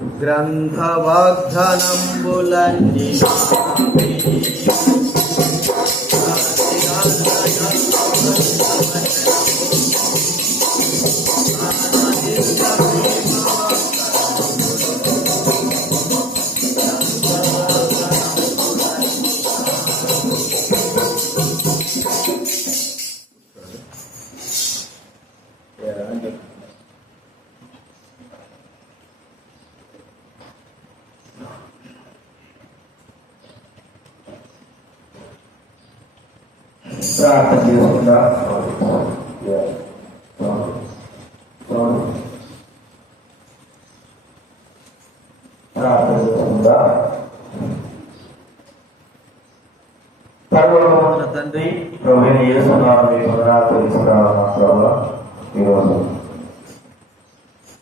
గ్రంథవాగ్ధనంబులన్నీ ప్రార్థన చేసుకుందా. ప్రార్థన చేసుకుందా. పరలోకమందున తండ్రి, ప్రభువైన యేసునామమున మీ వందనాలు తెలుసుకున్నాము ప్రభువా. ఈరోజు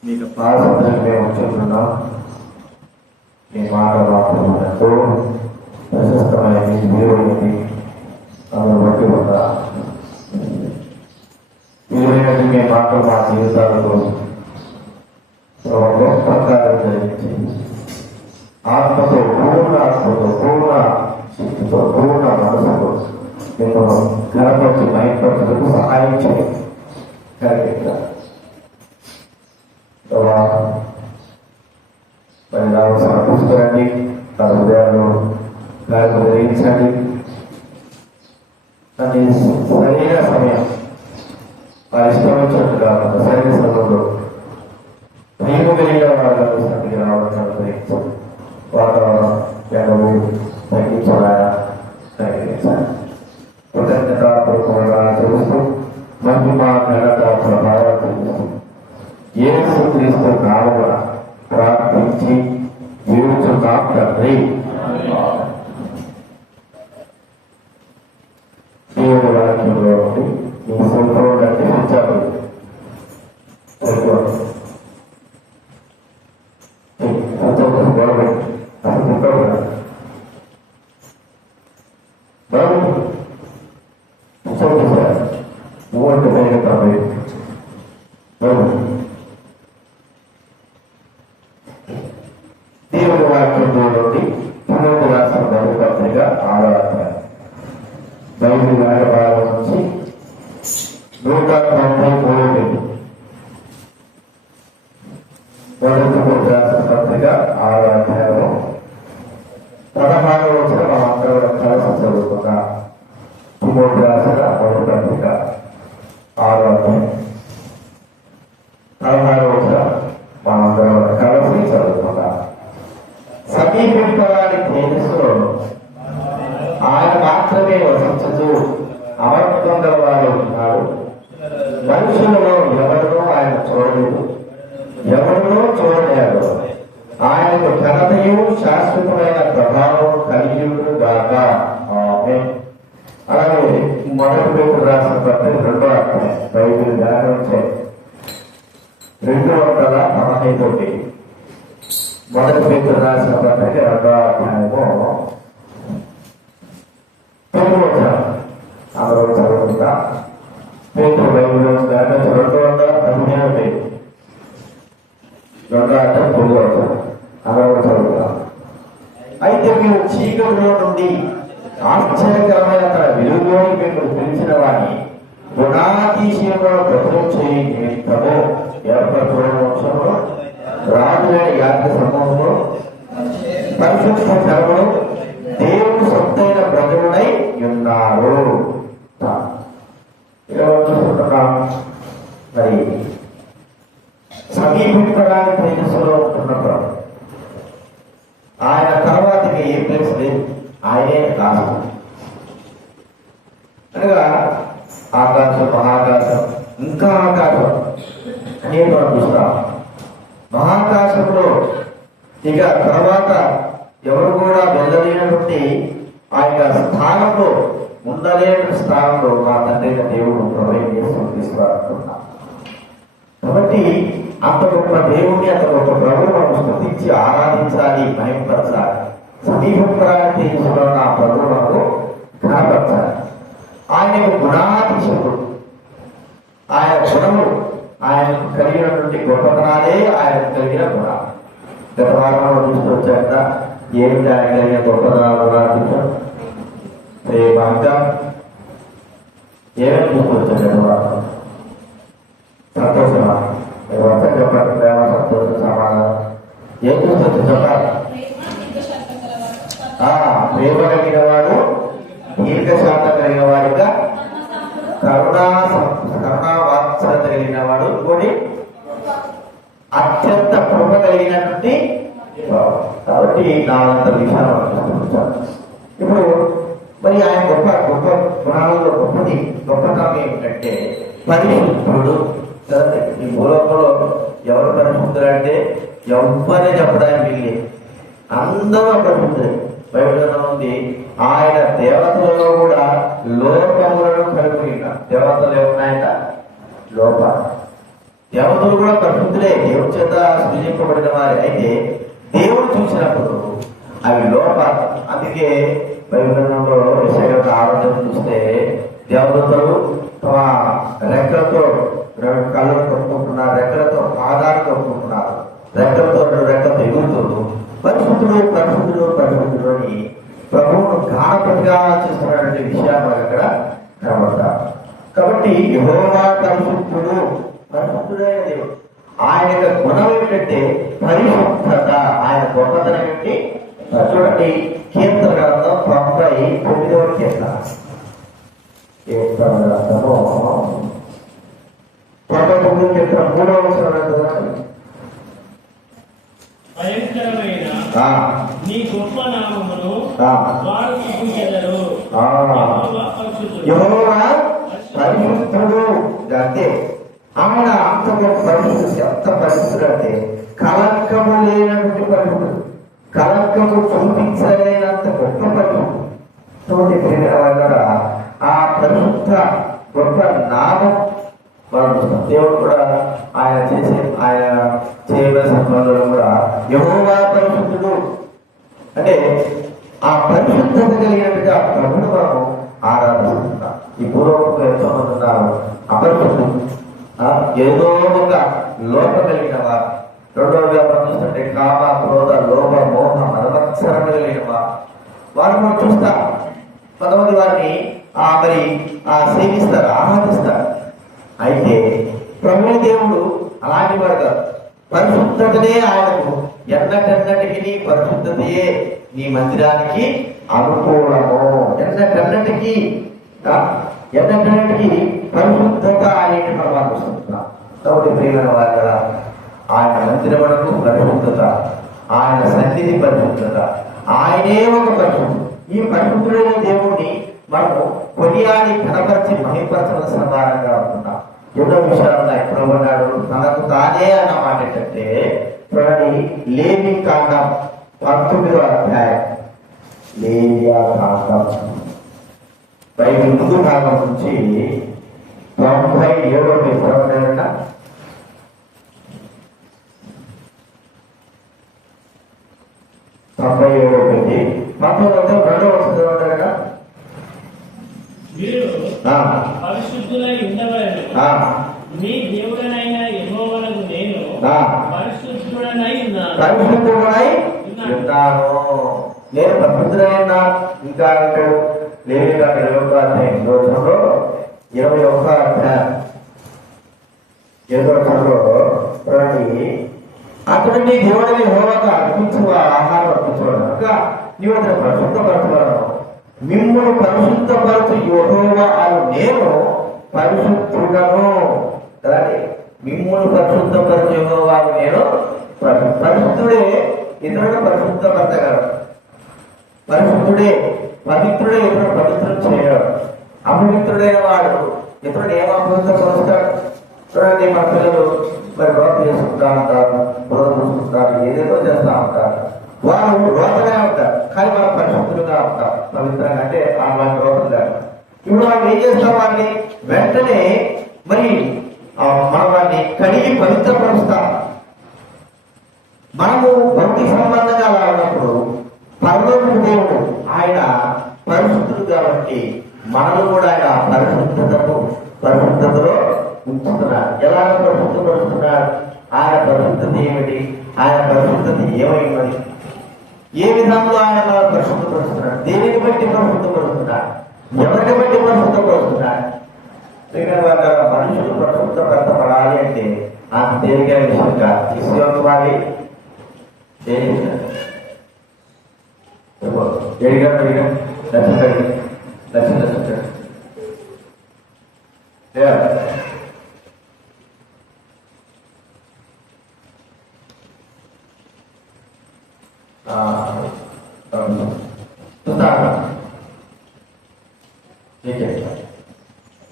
మీకు పాదసంతకి మేము వచ్చుతున్నాం. మీ మాట మాత్రం ఎంతో ప్రశస్తమైనది, విలువైనది. అందులో బట్టి ఒక విలువైనది మీ మాట మా జీవితాలకు గొప్ప కార్యం జరిగించి ఆత్మతో, పూర్ణ ఆత్మతో, పూర్ణ శక్తితో, పూర్ణ మనసుతో మిమ్మల్ని గణపతి మైపతులకు సహాయం చేయండి. మరి నాకు సమర్పిస్తారండి. నా హృదయాల్లో కార్యం జరిగించండి. దాన్ని సరైన సమయం వారి ఇష్టం వచ్చినట్టుగా సరైన సమయంలో ప్రేమ కలిగిన వాళ్ళకు సరికి రావడం గ్రహించండి. వాతావరణం ఎండలు తగ్గించాలా తగ్గించాలి. కృతజ్ఞతాపూర్వకంగా తెలుస్తూ మహిమ ఘనత ప్రభావం తెలుస్తూ యేసు క్రీస్తు నామమున ప్రార్థించి జీవించున్నాం తండ్రి. దేవుడి వాక్యంలో ఉండి ఈ సంపూర్ణ గ్రహించాలి. దేవుడి వాక్యంలో నుండి పునరుద్ధ రాష్ట్ర పత్రిక 6వ అధ్యాయం బైబిల్ భాగం నుంచి 193 మొదటి రాష్ట్ర పత్రిక 6వ అధ్యాయం 16వ వచనం మనం అందరూ కలిసి చదువుకున్నాం. తిమోతి రాసిన మొదటి పత్రిక 6వ అధ్యాయం 16వ వచనం మనం అందరం కలిసి చదువుకున్నాం. సమీపింపరాని తేజస్సులో ఆయన మాత్రమే వసించుతూ అమరత్వం గల వారు ఉన్నాడు. మనుషులలో ఎవరినో ఆయన చూడలేదు, ఎవరినో చూడలేరు. ఆయనకు ఘనతయు శాశ్వతమైన ప్రభావం కలిగియుడు గాక. ఆమేన్. అలాగే మొదటి పేతురు రాసిన పత్రిక 2వ అధ్యాయం బైబిల్ ధ్యానించే 215 మొదటి పేతురు రాసిన పత్రిక 2వ అధ్యాయము అందరూ చదువుకుంటా. పేతురు బైబిల్ ధ్యానించే 215 అందరూ చదువుతా. అయితే మీరు చీకటిలో నుండి ఆశ్చర్యకరమైన తన వెలుగులోని మేము పిలిచిన వాడిని గుణాతీశయంలో ప్రచురం చేయి నిమిత్తము ఏర్పరచుకోవడం వంశంలో రాజులైన యాజ్ఞ సమూహంలో పరిశుద్ధ జనములు దేవుడు సొంతైన ప్రజలుడై ఉన్నారు. చూసుకుంటున్నాం. మరి సమీపించడానికి తేజస్సులో ఉంటున్నప్పుడు ఆయన తర్వాత ఏ ప్లేస్ లేదు, ఆయనే లాస్ట్. అనగా ఆకాశం, మహాకాశం, ఇంకా ఆకాశం అనేక మనం చూస్తాం. మహాకాశంలో ఇక తర్వాత ఎవరు కూడా వెళ్ళలేనటువంటి ఆ యొక్క స్థానంలో, ఉండలేని స్థానంలో మా తండ్రి దేవుడు ప్రొవైడ్ చేస్తూ తీసుకురానుకుంటున్నాం. కాబట్టి అంత గొప్ప దేవుణ్ణి, అంత గొప్ప ప్రభువు మనం స్తుతించి ఆరాధించాలి, మహిమపరచాలి. సమీపంగా తీసుకున్న ఆ ప్రభువు మనకు కనపరచాలి. ఆయనకు గుణాతిశుడు, ఆయన గుణము, ఆయనకు కలిగినటువంటి గొప్పతనాలే ఆయనకు కలిగిన గుణాలు. గత వారంలో చూస్తూ వచ్చాక ఏమి ఆయన గొప్పదనం ప్రేమంగా ఏమేమి చూస్తూ వచ్చాను గత వారం? సంతోషమా? వర్షం చెప్పండి. ప్రేమ, సంతోషం, సమాధానం ఏం చూస్తూ వచ్చా చెప్పాలి? ప్రేమ కలిగిన వాడు దీర్ఘశాంతం కలిగిన వాడిగా కరుణావాత్సలత కలిగిన వాడు ఇంకోటి అత్యంత కృప కలిగినటువంటి. కాబట్టి నాలంత విషయాలు ఇప్పుడు మరి ఆయన గొప్ప గొప్ప గుణాలలో గొప్పతనం ఏమిటంటే పరిశుద్ధుడు. ఈ భూలోకంలో ఎవరు పరిశుద్ధులు అంటే ఎవరిని చెప్పడానికి వీళ్ళే, అందరూ పరిశుద్ధులే. బైబిల్లో ఉంది ఆయన దేవతలలో కూడా లోపములను కలుగున. దేవతలు ఏమున్నాయట? లోప. దేవతలు కూడా పరిశుద్ధులే, దేవుడి చేత సృజింపబడిన వారే. అయితే దేవుడు చూసినప్పుడు అవి లోప. అందుకే బైబిల్లో ఆరోగ్యం చూస్తే దేవతలు తమ రెక్కలతో కళ్ళను కొట్టుకుంటున్నారు, రెక్కలతో పాదాలు కొట్టుకుంటున్నారు, రెక్కలతో ఎగురుతున్నారు. పరిశుద్ధుడు పరిశుద్ధుడు పరిశుద్ధుడు అని ప్రభువును గానపతిగా చేస్తున్నటువంటి విషయాలు మనకు అక్కడ కనబడతారు. కాబట్టి యెహోవా పరిశుద్ధుడు, పరిశుద్ధుడైన దేవుడు. ఆయన యొక్క గుణం ఏంటంటే పరిశుద్ధత. ఆయన గొప్పతనం ఏంటి చూడండి. కీర్తన గ్రంథం 99వ కీర్తన. కీర్తన గ్రంథము 99వ కీర్తన 3వ వచనం. భయంకరమైన నీ గొప్ప నామమును వారు స్తుతించెదరు. యెహోవా పరిశుద్ధుడు అంటే ఆయన అంత పరిశుద్ధి, ఎంత పరిశుద్ధుడు అంటే కలంకము లేనటువంటి పరిశుద్ధుడు, కలంకము చూపించలేనంత గొప్ప పరిశుద్ధుడు. ఆ పరిశుద్ధ గొప్ప నామం మనం దేవుడు కూడా ఆయన చేయవలసిన పనులను కూడా యెహోవా పరిశుద్ధుడు అంటే ఆ పరిశుద్ధత కలిగినట్టుగా ప్రభువును మనం ఆరాధిస్తున్నాం. ఈ పూర్వకంలో ఎంతో మంది ఉన్నారు అపరిశుద్ధులు, ఏదో ఒక లోప కలిగిన వారు. రెండవగా మనం చూస్తుంటే కామ, క్రోధ, లోభ, మోహ, మదమత్సరం కలిగిన వారు మనం చూస్తాం. కొంతమంది వారిని మరి సేవిస్తారు, ఆరాధిస్తారు. అయితే ప్రభువు దేవుడు అలాంటి వాడు కాదు. పరిశుద్ధతనే ఆయనకు ఎన్నటన్నటికి పరిశుద్ధతయే నీ మందిరానికి అనుకూలము. ఎన్నటన్నటికి పరిశుద్ధత ఆయనకి మనం అనుకుంటున్నాం. కాబట్టి ప్రియమైన వారు కదా, ఆయన మందిరమునకు పరిశుద్ధత, ఆయన సన్నిధి పరిశుద్ధత, ఆయనే ఒక పరిశుద్ధుడు. ఈ పరిశుద్ధుడైన దేవుడిని మనము కొనియాడి కనపరిచి మహిపరచవలసిన వారంగా ఉంటున్నాం. ఎన్నో విషయాలు ఉన్నాయి. ప్రభున్నాడు తనకు తానే అన్న మాట ఏంటంటే చూడండి, లేవి కాండం 19వ అధ్యాయం. లేవియా కాండం బైబిల్ ముందు భాగం నుంచి 97వ పేజీ. 97వ పేజీ 19వ వస్తుంది కదా. మీరు పరిశుద్ధులై ఉండవలెను. మీ దేవుడనైన యెహోవాకు నేను పరిశుద్ధుడనై ఉన్నాను. నేను పరిశుద్ధుడైనా. ఇంకా అంటాడు లేవి కాండం 21వ అధ్యాయం 21వ అధ్యాయం 7వ వచనంలో చూడండి, అతడు నీ దేవుడిని యెహోవాకు అర్పించు ఆహారం అర్పించడం కనుక నీవు అతను పరిశుద్ధపరచగలను. మిమ్మును పరిశుద్ధపరచు యెహోవా అను నేను పరిశుద్ధుడను. అలాగే మిమ్మును పరిశుద్ధపరచు యెహోవా అను నేను పరిశుద్ధుడే. ఇతరుడు పరిశుద్ధపరచగలడు. పరిశుద్ధుడే పవిత్రుడే ఇతరుడు పవిత్రం చేయడు. అపవిత్రుడైన వాడు ఇతరుడు ఏం అపవిత్రపరుస్తాడు? చూడండి, మన పిల్లలు మరి రోత చేసుకుంటా ఉంటారు, బురద పూసుకుంటారు, ఏదేదో చేస్తూ ఉంటారు. వారు రోతగానే ఉంటారు, కానీ మనం పరిశుద్ధులుగా ఉంటారు, పవిత్రంగా. అంటే వాళ్ళ రోతలుగా. ఇప్పుడు వాళ్ళు ఏం చేస్తాం? వాడిని వెంటనే మరి మనం వాడిని కడిగి పవిత్రపరుస్తాం. మనము భక్తి సంబంధంగా అలా ఉన్నప్పుడు పరలోక దేవుడు ఆయన పరిశుద్ధుడు కాబట్టి మనము కూడా ఆయన పరిశుద్ధతలో ఉంచుతున్నారు. ఎలా పరిశుద్ధపరుస్తున్నారు? ఆయన పరిశుద్ధత ఏమిటి? ఆయన పరిశుద్ధత ఏమై ఉన్నది? ఏ విధంలో ఆయన పరిశుద్ధపరుస్తున్నాడు? దేనిని బట్టి పరిశుద్ధపరుస్తున్నాడు? ఎవరిని బట్టి పరిశుద్ధపరుస్తున్నాడు? మనుషులు పరిశుద్ధపరచబడాలి అంటే అంత తేలికైన విషయం కాదు. తీసుకొని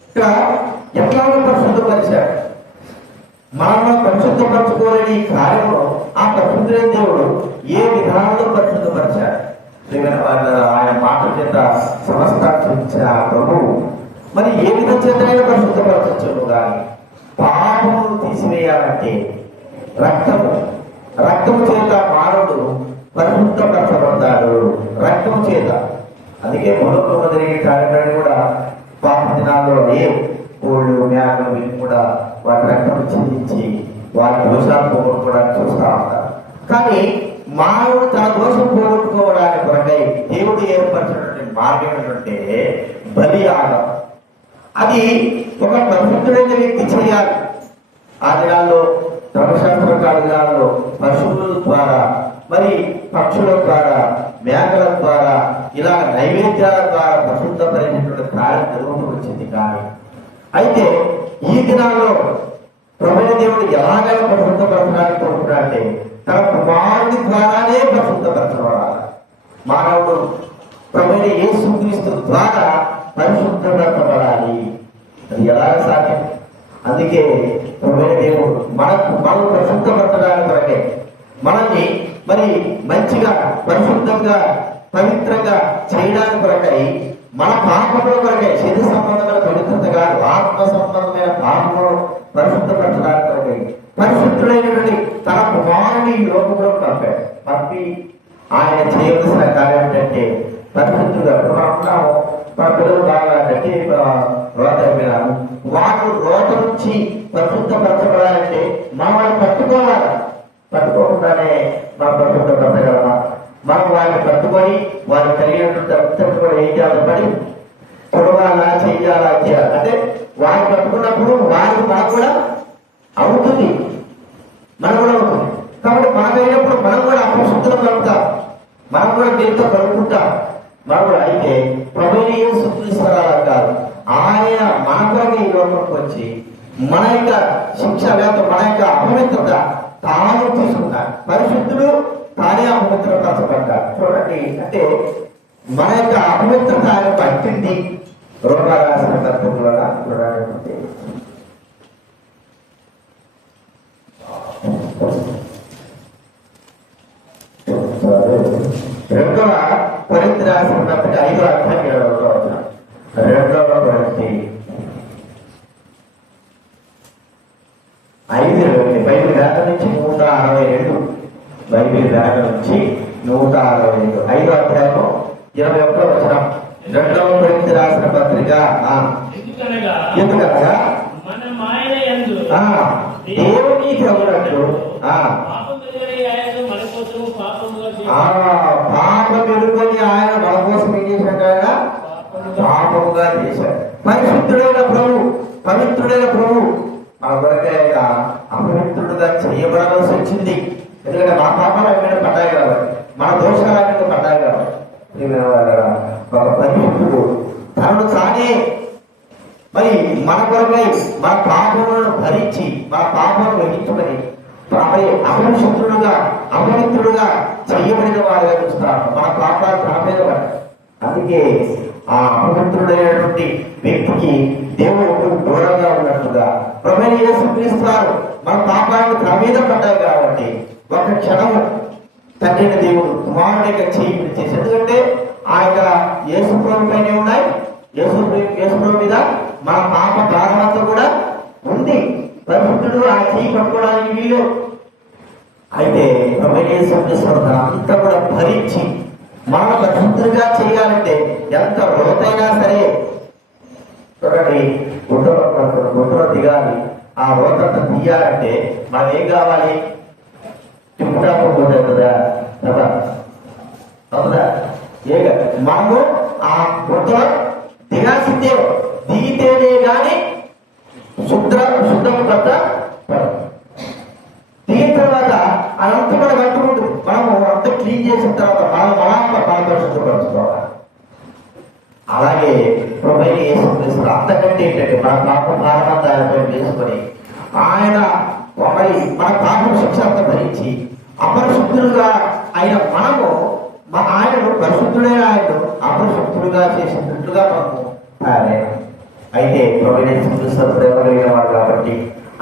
ఇక్కడ ఎట్లాగో పరిశుద్ధపరిచాడు. మనం పరిశుద్ధపరచుకోలేని ఈ కార్యంలో ఆ పరిశుద్ధులైన దేవుడు ఏ విధానంలో పరిశుద్ధపరిచాడు? ఆయన మాట చేత సమస్తాక్షించిన ప్రభువు మరి ఏ విధం చేతనైనా పరిశుద్ధపరచచ్చు. కానీ పాపమును తీసివేయాలంటే రక్తము చేత మానవుడు పరిశుద్ధపరచబడతాడు. రక్తము చేత. అందుకే మొదట్లో జరిగే కార్యక్రమం కూడా పాప దినాల్లో కోళ్ళు మేకలు వీళ్ళు కూడా వాటి రక్తం చెల్లించి వాటి దోషాలు పోగొట్టుకోవడానికి చూస్తూ ఉంటారు. కానీ మానవుడు తన దోషం పోగొట్టుకోవడానికి కొరకై దేవుడు ఏర్పరిచినటువంటి మార్గం ఏంటంటే బలియాగం. అది ఒక పరిశుద్ధుడైన వ్యక్తి చేయాలి. ఆ దినాల్లో ధర్మశాస్త్రకాల దినాల్లో పశువుల ద్వారా మరి పక్షుల ద్వారా మేకల ద్వారా ఇలా నైవేద్యాల ద్వారా పరిశుద్ధపరిచినటువంటి కార్యం జరుగుతూ వచ్చింది. కానీ అయితే ఈ దినాల్లో ప్రభువైన దేవుడు ఎలాగైనా పరిశుద్ధపరచడానికి కోరుకున్నాడంటే తన కుమారుడి ద్వారానే పరిశుద్ధపరచబడాలి. మానవుడు ప్రభువైన యేసుక్రీస్తు ద్వారా పరిశుద్ధపరచబడాలి. అది ఎలాగ సాధ్యం? అందుకే ప్రభువైన దేవుడు మనం పరిశుద్ధపరచడానికి కొరకే మనల్ని మరి మంచిగా పరిశుద్ధంగా పవిత్రంగా చేయడానికి కొరకై మన పాపముల కొరకై శరీర సంబంధమైన పవిత్రతగా ఆత్మ సంబంధమైన పాపములు పరిశుద్ధపరచడానికి కొరకై పరిశుద్ధుడైనటువంటి తన కుమారుని ఈ లోకంలో పంపి ఆయన చేయవలసిన కార్యం ఏంటంటే పరిశుద్ధుగా ఉన్నాము. మన పిల్లలు బాగా గట్టి రోత వినాము. వాళ్ళు రోత నుంచి పరిశుద్ధపరచబడాలంటే మనం పట్టుకోవాలి. పట్టుకోకుండానే మనం పరిశుద్ధపరచగలమా? మనం వారిని పట్టుకొని వారు కలిగినటువంటి అంశం కూడా ఏం చేయాలి? పడి చూడాలా, చెయ్యాలా, చేయాలి. అంటే వారిని పట్టుకున్నప్పుడు వారికి మనకు కూడా అవుతుంది, మనం కూడా అవుతుంది. కాబట్టి మనకైనప్పుడు మనం కూడా అపరిశుద్ధం కలుగుతాం, మనం కూడా దీంతో కలుపుకుంటాం. మనం కూడా అయితే ప్రభువుని యేసుక్రీస్తు కాదు, ఆయన మన కొరకు ఈ లోకంలోకి వచ్చి మన యొక్క శిక్ష లేక మన యొక్క అపవిత్రత తాను తీసుకున్నాడు. పరిశుద్ధుడు తానే అపవిత్రపరచబడ్డాడు. చూడండి, అంటే మన యొక్క అపవిత్రత ఆయన పట్టింది. రోమా రాసిన తత్వంలో చూడండి, రెండవ కొరింథీ రాసిన పత్రిక 5వ అధ్యాయం 7వ వచనం. రెండవ కొరింథీ 5:22 బైబిల్ దాకా నుంచి 162. బైబిల్ దాకా నుంచి 162. 5వ అధ్యాయం 21వ వచనం. రెండవ కొరింథీ రాసిన పత్రిక. ఎందుకనగా దేవుని ఎవరట్టు పాపం ఎదుర్కొని ఆయన మన కోసం ఏం చేశాడు? ఆయన పాపముగా చేశాడు. పరిశుద్ధుడైన ప్రభు, పవిత్రుడైన ప్రభు మన కొరకే ఆయన అపవిత్రుడుగా చేయబడవలసి వచ్చింది. ఎందుకంటే మా పాపాలు ఆయన మీద పడ్డాయి కాబట్టి, మన దోషాలు ఆయన మీద పడ్డాయి కాబట్టి. ఒక పరిశుద్ధుడు తనను తానే మరి మన కొరకై మన పాపములను భరించి మన పాపములను వహించుకొని అపవిత్రుడుగా చేయబడిన వారిగా చూస్తాడు. మన పాపాలు తన మీద పడ్డాయి. అందుకే ఆ అపవిత్రుడైనటువంటి వ్యక్తికి దేవుడు దూరంగా ఉన్నట్టుగా ప్రభువైన యేసుక్రీస్తు మన పాపాలను తన మీద పడ్డాయి కాబట్టి ఒక క్షణము తండ్రిని దేవుడు కుమారుడి యొక్క చేయి చేసి, ఎందుకంటే ఆ యొక్క యేసు ప్రభు పైన ఉన్నాయి, యేసు ప్రభు మీద మన పాప భారమంతా కూడా ఉంది. పరిశుద్ధుడు ఆ చేయి పట్టుకోవడానికి వీలు. అయితే అంతా కూడా భరించి మనం పరిశుద్ధులుగా చేయాలంటే ఎంత లోతైనా సరే చూడండి, గుట్టలో దిగాలి. ఆ రోతంతా తీయాలంటే మనం ఏం కావాలి? టిప్ప పుట్టాపు పోతుందా అవుతుందా? ఏక మనము ఆ బుద్ధలో దిగాల్సిందే, దిగితేనే కానీ శుద్ధం కొత్త దిగిన తర్వాత అదంతా కూడా కట్టుకుంటుంది. మనము అంతా క్లీన్ చేసిన తర్వాత మనం శుద్ధపరచుకోవాలి. అలాగే ప్రభువైన యేసుక్రీస్తు అంతకంటే ఏంటంటే మన పాప భారమంతా ఆయనపై వేసుకొని ఆయన మరి మన పాపం శిక్ష అంతా భరించి అపరిశుద్ధులుగా అయిన మనము ఆయనను పరిశుద్ధుడైన ఆయనను అపరిశుద్ధులుగా చేసినట్లుగా మనము తయారైనా. అయితే ప్రభువైన యేసుక్రీస్తు ప్రేమ కలిగిన వాడు కాబట్టి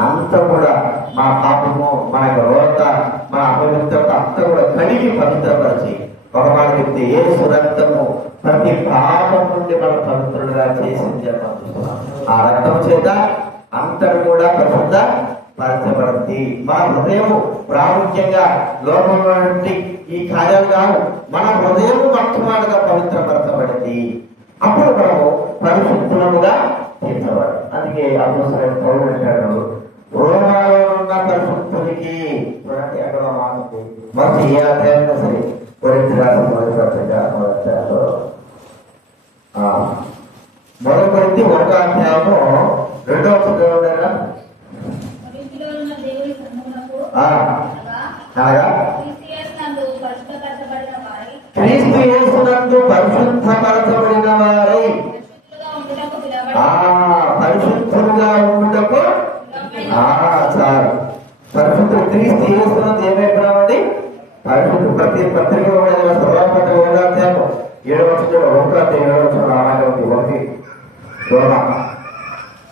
అంత కూడా మన పాపము, మన రోత, మన అపవిత్రత అంతా కూడా కడిగి పవిత్రపరిచి ఒక మాట చెప్తే యేసు రక్తము ప్రతి పాపం నుండి మనం పవిత్రులుగా చేసింది అని మనం చూస్తున్నాం. ఆ రక్తం చేత అంతటి కూడా పరిశుద్ధ పరచబడింది. మన హృదయము ప్రాముఖ్యంగా లోకంలో నుండి ఈ కార్యాలు కావు, మన హృదయము మొట్టమొదటిగా పవిత్రపరచబడింది. అప్పుడు మనము పరిశుద్ధులముగా తీర్చబడు. అందుకే అపోస్తలుడైన పౌలు అంటాడు, రోమాలో ఉన్న పరిశుద్ధునికి చూడండి అక్కడ మాట్లాడుతుంది మొదటి ఏ అధ్యాయంలో సరే కొరింథీ రాసిన మొదటి కొరింథీ 1వ అధ్యాయము 2వ వచనం అనగా క్రీస్తు యేసునందు పరిశుద్ధపరచబడిన వారై పరిశుద్ధులుగా ఉండుటకు చాలు. పరిశుద్ధులు క్రీస్తు యేసునందు ఏమైపోయినామండి? పరిశుద్ధులు. ప్రతి పత్రిక సభాపతి 1వ అధ్యాయం 7వ వచనం 1వ అధ్యాయం 7వ వచనం అలాగే ఉంది.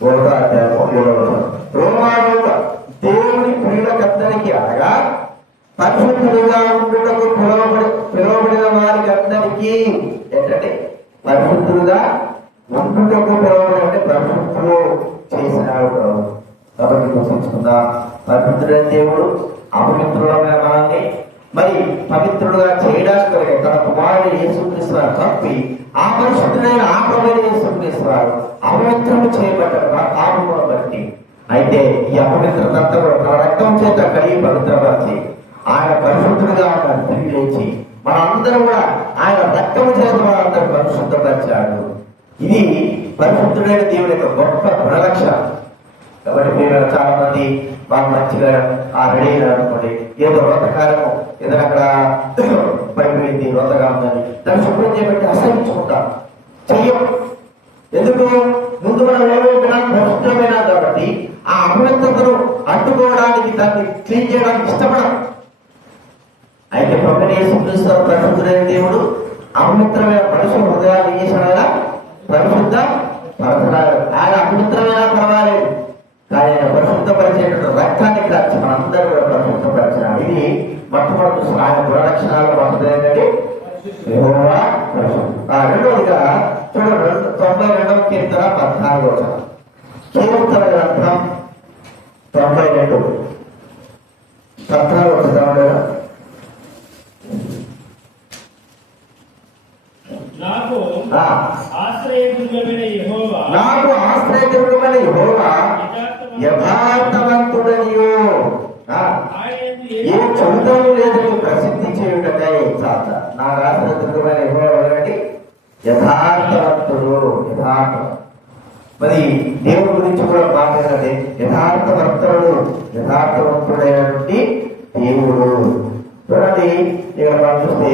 1వ అధ్యాయం 7వ వచనం రోమాలో దేవుని ప్రియులకందరికీ అనగా పరిశుద్ధులుగా ఉండుటకు పిలువబడిన వారికి అందరికీ ఏంటంటే పరిశుద్ధులుగా ఉండుటకు పిలువబడి అంటే పరిశుద్ధులు చేసినాడు ప్రభు. కాబట్టి గుర్తుంచుకుందా, పరిశుద్ధుడైన దేవుడు అపవిత్రులమైన మనల్ని మరి పవిత్రుడుగా చేయడానికి కొరకే తన కుమారుడు యేసుక్రీస్తు వారు పంపి ఆ పరిశుద్ధుడైన ఆ ప్రభువైన యేసుక్రీస్తు వారు అపవిత్రము చేయబడ్డారు మన పాపమును బట్టి. అయితే ఈ అపవిత్రత అంతా కూడా తన రక్తం చేత కడిగి పవిత్రపరిచి ఆయన పరిశుద్ధుడిగా ఉన్నాడు. తిరిగి లేచి మనందరం కూడా ఆయన రక్తము చేత మనందరూ పరిశుద్ధపరిచాడు. ఇది పరిశుద్ధుడైన దేవుని యొక్క గొప్ప గుణలక్షణం. కాబట్టి మేము చాలా మంది మాకు మంచిగా రెడీ అయినారు అనుకోండి, ఏదో వ్రతకాలము ఏదైనా అక్కడ పడిపోయింది వ్రతగా ఉందని దాన్ని శుభ్రం చేయబట్టి అసహించుకుంటాం, చెయ్యం. ఎందుకు? ముందు మనం ఏమైనా పరిశుద్ధమైనా కాబట్టి ఆ అపవిత్రతను అడ్డుకోవడానికి దాన్ని క్లీన్ చేయడానికి ఇష్టపడం. అయితే ప్రభువైన యేసుక్రీస్తు పరిశుద్ధుడైన దేవుడు అపవిత్రమైన మనుషుల హృదయాన్ని చేశాడైనా పరిశుద్ధ పరచడాడు. ఆయన అపవిత్రమైన పర్వాలేదు, కానీ ఆయన పరిశుద్ధపరిచేటువంటి రక్తాన్ని కాచి మనందరూ కూడా పరిశుద్ధపరిచాడు. ఇది మొట్టమొదటి చూసిన ఆయన గుణలక్షణాలు మొదటి ఏంటంటే యెహోవా పరిశుద్ధుడు. రెండవదిగా చూడండి 92వ కీర్తన 14వ వచనం. కీర్తన గ్రంథం 92 14వ వచనం. నాకు ఆశ్రయదుర్గమైన యెహోవా యథార్థవంతుడనియో ఏ చెడుతనం లేదని ప్రసిద్ధి చేయుటకై చాత. నాకు ఆశ్రయదుర్గమైన యెహోవా ఎవరండి? యథార్థవంతుడు. యథార్థం. మరి దేవుడి గురించి కూడా మాట్లాడండి. యథార్థవంతుడు, యథార్థవంతుడైనటువంటి దేవుడు. చూడండి ఇక్కడ మనం చూస్తే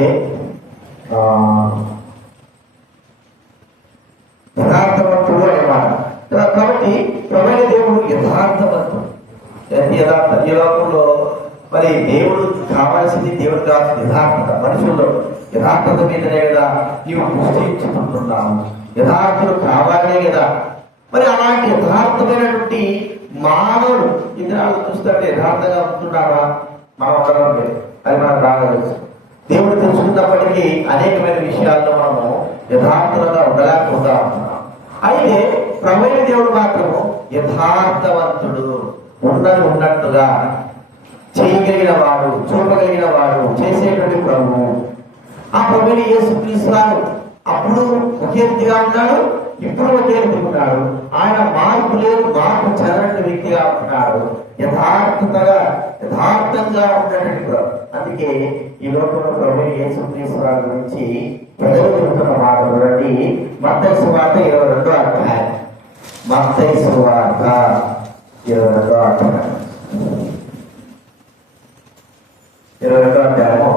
యథార్థవంతుడు అనేమాట. కాబట్టి ప్రభువైన దేవుడు యథార్థవంతుడు. యథార్థ ఈ లోకంలో మరి దేవుడు కావాల్సింది, దేవుడు కావాల్సింది యథార్థత. మనుషుల్లో యథార్థత మీదనే కదా నీవు పుష్టించుకుంటున్నాము. యథార్థులు కావాలనే కదా. మరి అలాంటి యథార్థమైనటువంటి మానవుడు ఇతరాలు చూస్తుంటే యథార్థంగా ఉంటున్నారా? మనం ఉండడం లేదు, అది మనకు బాగా తెలుసు. దేవుడు తెలుసుకున్నప్పటికీ అనేకమైన విషయాల్లో మనము యథార్థంగా ఉండలేకుండా ఉంటున్నాం. అయితే ప్రభువైన దేవుడు మాత్రము యథార్థవంతుడు, ఉన్నది ఉన్నట్టుగా చేయగలిగిన వాడు, చూపగలిగిన వాడు, చేసేటువంటి ప్రభువు. ఆ ప్రభువైన యేసుక్రీస్తు అప్పుడు ఒకే రీతిగా ఉన్నాడు, ఇప్పుడు ఒకే రీతిగా ఉన్నాడు. ఆయన మార్పు లేదు, మార్పు చెందిన వ్యక్తిగా ఉంటున్నాడు. యథార్థంగా ఉన్నటువంటి ప్రభు. అందుకే అందుకే ఈ లోకంలో ప్రభు యేసుక్రీస్తు వారి గురించి ప్రజలు చెబుతున్న మాటలు చూడండి. మత్తయి సువార్త 22వ అధ్యాయం. మత్తయి సువార్త 22వ అధ్యాయం 22వ అధ్యాయము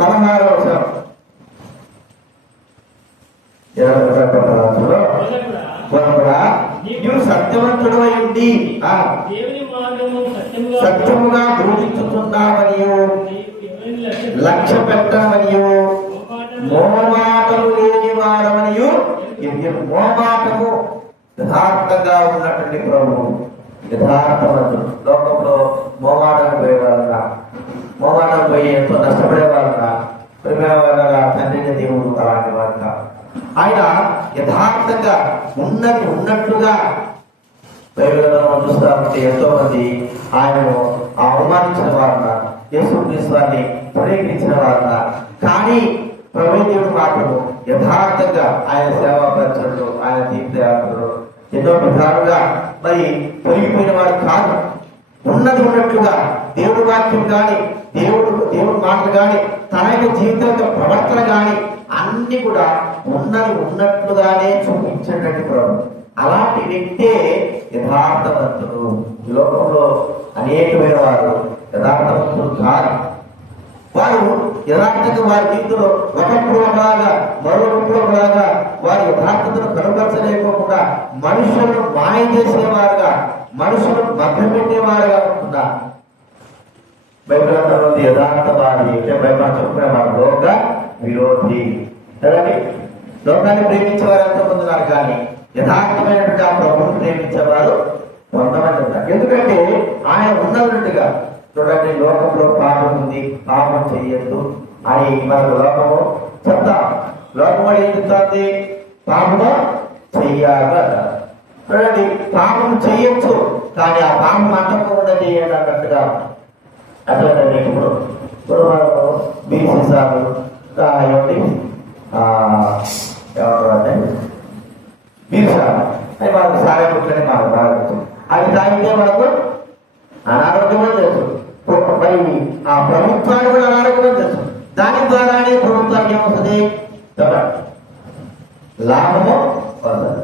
16వ వచనం. 22వ వచనంలో కూడా నీవు సత్యవంతుడు ఉండి దేవుని మార్గము సత్యముగా బోధించుతున్నామనియు లక్ష్య పెట్టమనియు మోమాటము లేని వారమనియు. మోమాటము యథార్థంగా ఉన్నటువంటి ప్రభువు యథార్థవంతుడు. లోకంలో మోమాటం పోయేవాళ్ళగా, మోమాటం పోయి ఎంతో నష్టపడే వాళ్ళగా, ప్రేమ వాళ్ళగా తండ్రిని దేవుడు అలాంటి వాళ్ళగా ఆయన యథార్థంగా ఉన్నది ఉన్నట్లుగా బైబిల్లో చూస్తా ఉంటే ఎంతో మంది ఆయనను అవమానించిన వారన, యేసుక్రీస్తు వారిని ప్రేమించిన వారన, కానీ ప్రభుదేవుడు మాత్రము యథార్థంగా ఆయన సేవా పరిచయంలో, ఆయన తీర్థయాత్రలో ఎన్నో విధాలుగా మరి తొలగిపోయిన వారు కాదు. ఉన్నది ఉన్నట్లుగా దేవుడి వాక్యం కానీ, దేవుడి మాటలు కానీ, తన యొక్క జీవితం యొక్క ప్రవర్తన కానీ అన్ని కూడా ఉన్నది ఉన్నట్లుగానే చూపించేటట్టు ప్రభు. అలాంటి వ్యక్తే యథార్థవంతుడు. ఈ లోకంలో అనేకమైన వారు యథార్థవంతుడు కాదు. వారు యథార్థంగా వారి జీవితంలో ఒకప్పుడు ఒకలాగా మరొకప్పుడు ఒకలాగా వారి యథార్థతను కనుపరచలేకోకుండా మనుషులను మాయ చేసేవారుగా, మనుషులను మభ్యం పెట్టేవారుగా ఉంటున్నారు. బైబిల్ అంతా యథార్థవాది అంటే బైబిల్ చెప్పుకునే వారు లోక విరోధి కదండి. లోకాన్ని ప్రేమించేవారు ఎంతమంది ఉన్నారు, కానీ యథార్థమైనటువంటి ఆ ప్రభువును ప్రేమించేవారు కొంతమంది ఉన్నారు. ఎందుకంటే ఆయన ఉన్నట్టుగా చూడండి, లోకంలో పాపం ఉంది, పాపం చెయ్యొద్దు అని మనకు లోకము చెప్తాం. లోకము ఏం చెప్తుంది? పాపము చెయ్యాలి. చూడండి, పాపం చెయ్యొచ్చు, కానీ ఆ పాపం అంటకుండా చేయండి అన్నట్టుగా. అట్లా ఇప్పుడు మనం బీసీసాలు ఏమిటి ఏమంటారు అంటే బీర్సాలు అవి మనకు సాగబుట్లని మనకు బాగా అవి తాగితే మనకు అనారోగ్యం అని తెలుసు. మరి ఆ ప్రభుత్వాన్ని కూడా అనారోగ్యం తెలుసు. దాని ద్వారానే ప్రభుత్వానికి ఏమవుతుంది? లాభము వస్తుంది.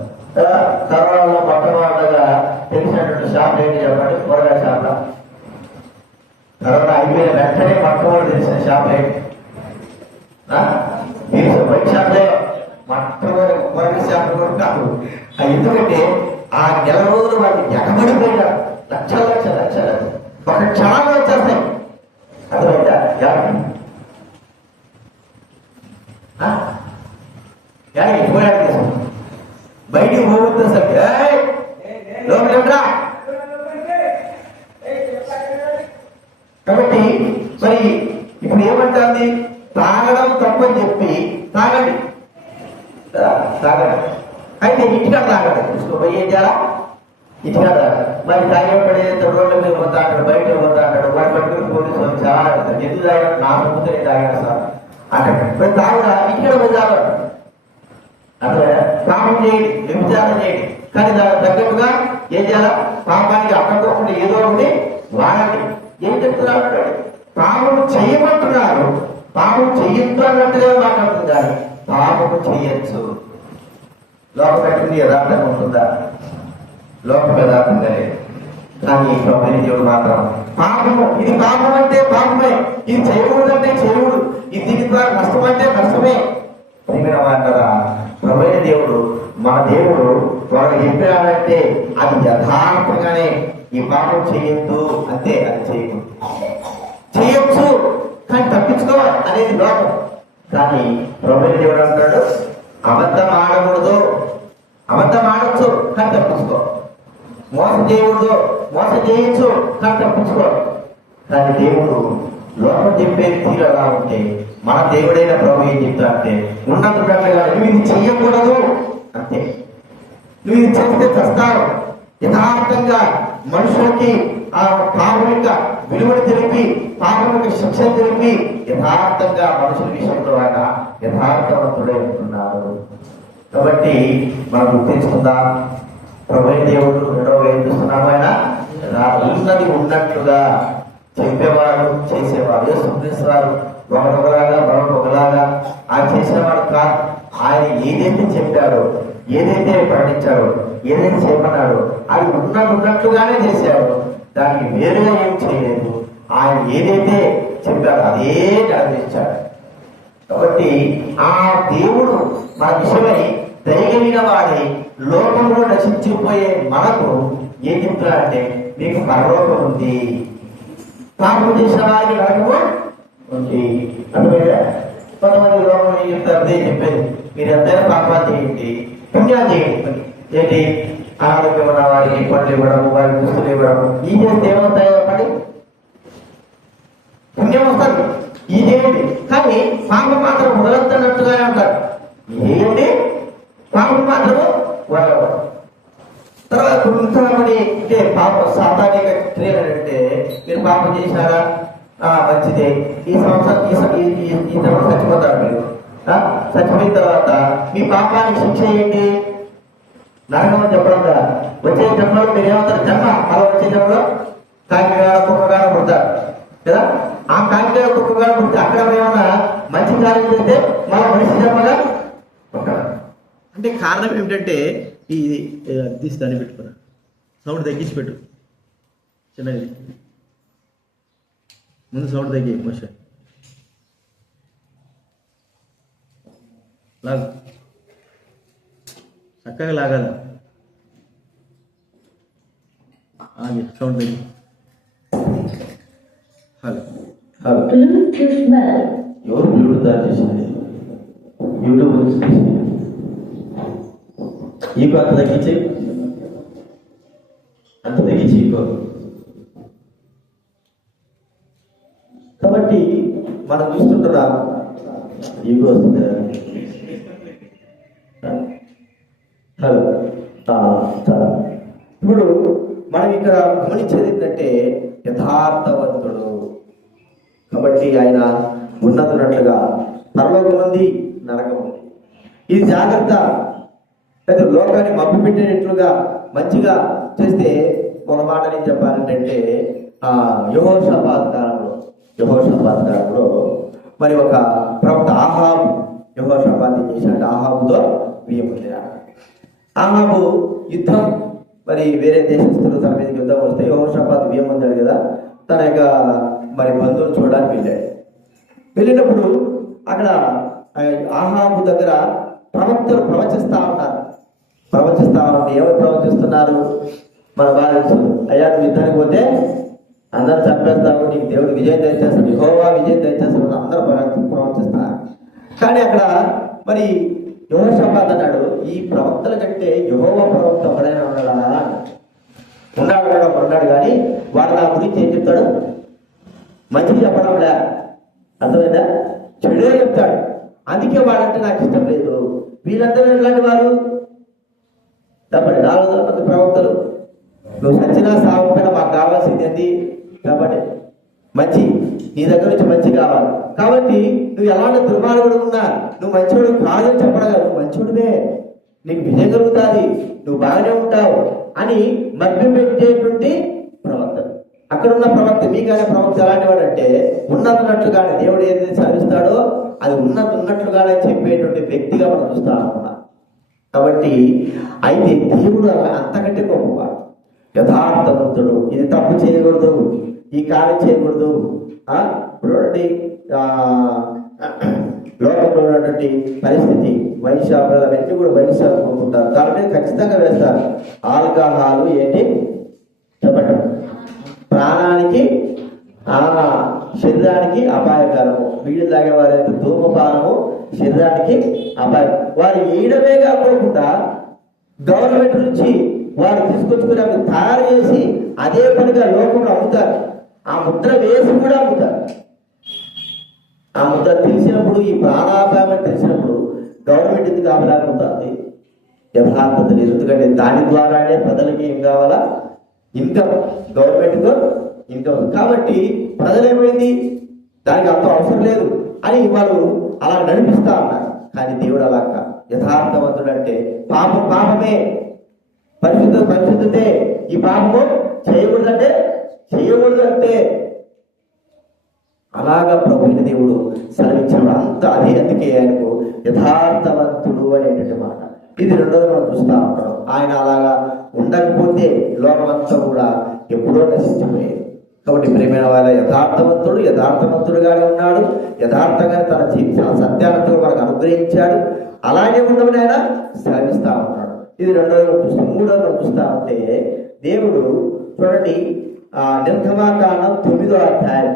కరోనాలో మొట్టమొదటిగా తెలిసినటువంటి షాప్ ఏంటి చెప్పండి? కూరగాయ షాప్లో కరోనా అయిపోయిన వెంటనే మొట్టమొదటి తెలిసిన షాప్ ఏంటి? వైట్ షాప్లే మొట్టమొదటి కూరగాయ షాప్ కూడా కాదు. ఎందుకంటే ఆ నెల రోజులు వాటికి ఎగబడిపోయినారు. లక్షల లక్షల లక్షలు ఒక క్షణాలు వచ్చేస్తాయి. అర్థమైందా? పోయాడు బయటికి పోతుంది సార్. లోపల కాబట్టి మరి ఇప్పుడు ఏమంటుంది? తాగడం తప్పని చెప్పి తాగండి, తాగండి. అయితే ఇంటికాడ తాగండి. పోయి ఏం చేయాలా? ఇంటికాడ తాగండి. మరి తాగేపడే రోడ్ల మీద పోతా అంటాడు, బయట పోతా అంటాడు. వాటి పట్టుకుని పోలీసు వాళ్ళు చాలా ఎందుకు తాగాడు? నా ముందు నేను తాగాను సార్ అంటాడు. మరి తాగుడా ఇంటికాడ పోయి తాగాడు. అట్లా పాపం చేయండి, వ్యభిచారం చేయండి, కానీ దానికి తగ్గట్టుగా ఏం చేయాలా? పాపానికి అక్కకోకుండా ఏదో ఒకటి వాడండి. ఏం చెప్తున్నారు? పాపము చేయమంటున్నారు, పాపం చెయ్యొద్దు అన్నట్టుగా మాట్లాడుతుంది. కానీ పాపము చెయ్యొచ్చు. లోక పెట్టింది యథార్థంగా ఉంటుందా? లోకం యథార్థంగా లేదు. కానీ ప్రభుని దేవుడు మాత్రం పాపము, ఇది పాపం అంటే పాపమే, ఇది చేయకూడదంటే చేయకూడదు, ఇది దీని ద్వారా నష్టం అంటే నష్టమే. అంటారా? ప్రభుని దేవుడు, మన దేవుడు వాళ్ళకి చెప్పాడంటే అది యథార్థంగానే ఈ పాపం చెయ్యొద్దు అంతే. అది చేయకూడదు, చేయొచ్చు కానీ తప్పించుకో అనేది లోకం. కానీ ప్రభుని దేవుడు అంటాడు అబద్ధం ఆడకూడదు, అబద్ధం ఆడచ్చు కానీ తప్పించుకో. మోసం చేయకూడదు, మోసం చేయొచ్చు కానీ తప్పించుకో. కానీ దేవుడు లోకం చెప్పే తీరు ఎలా ఉంటే మన దేవుడైన ప్రభు ఏం చెప్తా అంటే ఉన్నట్టుగా నువ్వు ఇది చెయ్యకూడదు అంతే. నువ్వు ఇది చేస్తే చస్తావు. యథార్థంగా మనుషులకి ఆ పాపం యొక్క విలువను తెలిపి, పాపం యొక్క శిక్ష తెలిపి యథార్థంగా మనుషుల విషయంలో ఆయన యథార్థవంతుడై ఉంటున్నాడు. కాబట్టి మనం గుర్తించుకుందాం, ప్రభు దేవుడు రెండవ ఏం చూస్తున్నాము? ఆయన ఉన్నది ఉన్నట్లుగా చెప్పేవాడు చేసేవాడు. యేసుక్రీస్తు వారు ఒకలాగా మరొకలాగా ఆయన చేసేవాడు కాదు. ఆయన ఏదైతే చెప్పాడో, ఏదైతే ప్రకటించాడో, ఏదైతే చెప్పన్నాడో అది ఉన్నట్లుగానే చేశాడు. దానికి వేరుగా ఏం చేయలేదు. ఆయన ఏదైతే చెప్పాడో అదే నెరవేర్చాడు. కాబట్టి ఆ దేవుడు మన విషయమై దయగలిగిన వాడి లోకంలో నశించిపోయే మనకు ఏం చెప్తాడంటే మీకు పరలోకం ఉంది, పాపం చేసిన వారికి నరకము ఉంది. అర్థమైందా? కొంతమంది లోకం ఏం చెప్తారు? అదే చెప్పేది, మీరు ఎంతైనా పాపాలు చేయండి, పుణ్యాలు చేయండి. ఏంటి? ఆరోగ్యం ఉన్న వారికి పనులు ఇవ్వడం, వారికి దుస్తులు ఇవ్వడం, ఈ చేస్తే ఏమవుతాయో పని పుణ్యం వస్తుంది. ఇదేంటి? కానీ పాపం మాత్రం వదలొద్దన్నట్టుగానే ఉంటారు. ఇదేంటి? పాపం మాత్రము వదలదు. తర్వాత కొంతమంది అంటే పాప సాధారణ క్రియలు అంటే మీరు పాపం చేశారా, మంచిదే, ఈ సంవత్సరం ఈ సంవత్సరం చచ్చిపోతారు. మీరు చచ్చిపోయిన తర్వాత మీ పాపానికి శిక్ష ఏంటి? నరకం అని చెప్పడం కదా. వచ్చే జన్మలో మీరు ఏమంటారు? జన్మ మళ్ళీ వచ్చే జన్మలో కాకిగా కుక్కగా పుడతారు కదా. ఆ కాకిగా కుక్కగా పుడితే అక్కడ ఏమన్నా మంచి కార్యం చేస్తే మళ్ళీ మనిషి జన్మగా ఉంటారు. అంటే కారణం ఏమిటంటే ఇది తీసి దాన్ని పెట్టుకున్నా, సౌండ్ తగ్గించి పెట్టు, చిన్నది ముందు సౌండ్ తగ్గి మోషన్ లాగు, చక్కగా లాగాల, ఆగి సౌండ్ తగ్గి. హలో హలో, ఎవరు బ్లూటూత్ తయారు చేసింది? యూట్యూబ్ నుంచి తీసింది. ఈకో అంత తగ్గించి, అంత తగ్గించి ఈకో. కాబట్టి మనం చూస్తుంటున్నాం ఈగో వస్తుంది. హలో, ఇప్పుడు మనం ఇక్కడ గమనించేది ఏంటంటే యథార్థవంతుడు. కాబట్టి ఆయన ఉన్నతున్నట్లుగా పరలోకం ఉంది, నరకం ఉంది. ఇది జాగ్రత్త. అయితే లోకాన్ని మబ్బు పెట్టేటట్లుగా మంచిగా చేస్తే ఒక మాట నేను చెప్పాలంటే యెహోషాపాతు కాలంలో మరి ఒక ప్రవక్త ఆహాబు యెహోషాపాతు ఏం చేశాడంటే ఆహాబుతో బియ్యం పొందినాడు. ఆహాబు యుద్ధం, మరి వేరే దేశస్తులు తన మీదకి యుద్ధం వస్తే యెహోషాపాతు బియ్యం పొందాడు కదా, తన యొక్క మరి బంధువులు చూడడానికి వెళ్ళాడు. వెళ్ళినప్పుడు అక్కడ ఆహాబు దగ్గర ప్రవక్తలు ప్రవచిస్తా ఉన్నారు. ఎవరు ప్రవచిస్తున్నారు? మన బాగా అయ్యా నువ్వు యుద్ధానికి పోతే అందరు చంపేస్తావు, నీకు దేవుడు విజయం దయచేస్తాడు, యెహోవా విజయం దయచేస్తాడు, అందరూ ప్రవచిస్తున్నారు. కానీ అక్కడ మరి యెహోషాపాతు అన్నాడు, ఈ ప్రవక్తల కంటే యెహోవా ప్రవక్త ఎవరైనా ఉన్నాడు కానీ వాడు నా గురించి ఏం చెప్తాడు? మంచిగా చెప్పడంలే, అర్థమైందా? చెడే చెప్తాడు. అందుకే వాడంటే నాకు ఇష్టం లేదు. వీళ్ళందరూ ఎలాంటి వారు? కాబట్టి 400 మంది ప్రవక్తలు, నువ్వు సచ్చినా సాగుపోయినా మాకు కావాల్సింది ఏంటి? కాబట్టి మంచి, నీ దగ్గర నుంచి మంచి కావాలి. కాబట్టి నువ్వు ఎలాంటి దుర్మార్గుడు ఉన్నా నువ్వు మంచివాడు కాదని చెప్పడగా, నువ్వు మంచివాడువే, నీకు విజయం కలుగుతుంది, నువ్వు బాగానే ఉంటావు అని మభ్య పెట్టేటువంటి ప్రవక్త. అక్కడ ఉన్న ప్రవక్త, మీకనే ప్రవక్త ఎలాంటి వాడు అంటే ఉన్నట్టుగానే దేవుడు ఏదైతే సాధిస్తాడో అది ఉన్నట్లుగానే చెప్పేటువంటి వ్యక్తిగా మనం చూస్తా ఉన్నాం. కాబట్టి అయితే దేవుడు అంతకంటే గొప్పవాడు, యథార్థవంతుడు. ఇది తప్పు చేయకూడదు, ఈ కార్యం చేయకూడదు. చూడండి లోకంలో ఉన్నటువంటి పరిస్థితి, వైన్ షాపులు అవన్నీ కూడా వైన్ షాప్ కొనుక్కుంటారు, దాని మీద ఖచ్చితంగా వేస్తారు ఆల్కహాల్. ఏంటి చెప్పండి? ప్రాణానికి శరీరానికి అపాయకరము. వీళ్ళు తాగే వారైతే ధూమపానము శరీరానికి అపాయం. వారు వేయడమే కాకుండా గవర్నమెంట్ నుంచి వారు తీసుకొచ్చుకుని అవి తయారు చేసి అదే పనిగా లోకంలో అమ్ముతారు. ఆ ముద్ర వేసి కూడా అమ్ముతారు. ఆ ముద్ర తెలిసినప్పుడు, ఈ ప్రాణాపాయం తెలిసినప్పుడు గవర్నమెంట్ ఎందుకు ఆపలేకపోతుంది? యథార్థత లేదు. ఎందుకంటే దాని ద్వారానే ప్రజలకి ఏం కావాలా? ఇన్కమ్, గవర్నమెంట్తో ఇన్కమ్. కాబట్టి ప్రజలేమైంది, దానికి అంత అవసరం లేదు అని వాళ్ళు అలా నడిపిస్తా ఉన్నారు. కానీ దేవుడు అలా యథార్థవంతుడు అంటే పాపమే, పరిశుద్ధతే. ఈ పాపము చేయకూడదు అంటే అలాగా ప్రభువైన దేవుడు సెలవించాడు. అందుకే ఆయనకు యథార్థవంతుడు అనేటువంటి మాట. ఇది రెండోది మనం చూస్తా ఉంటాం. ఆయన అలాగా ఉండకపోతే లోకమంతా కూడా ఎప్పుడో నశించిపోయేది. కాబట్టి ప్రేమైన వాళ్ళ యథార్థవంతుడుగానే ఉన్నాడు. యథార్థంగా తన జీవిత సత్యాలతో మనకు అనుగ్రహించాడు. అలాగే ఉండమని ఆయన సెలవిస్తా ఉన్నాడు. ఇది రెండోది చూస్తే, మూడోది చూస్తా ఉంటే దేవుడు చూడండి, నిర్గమాకాండం 9వ అధ్యాయం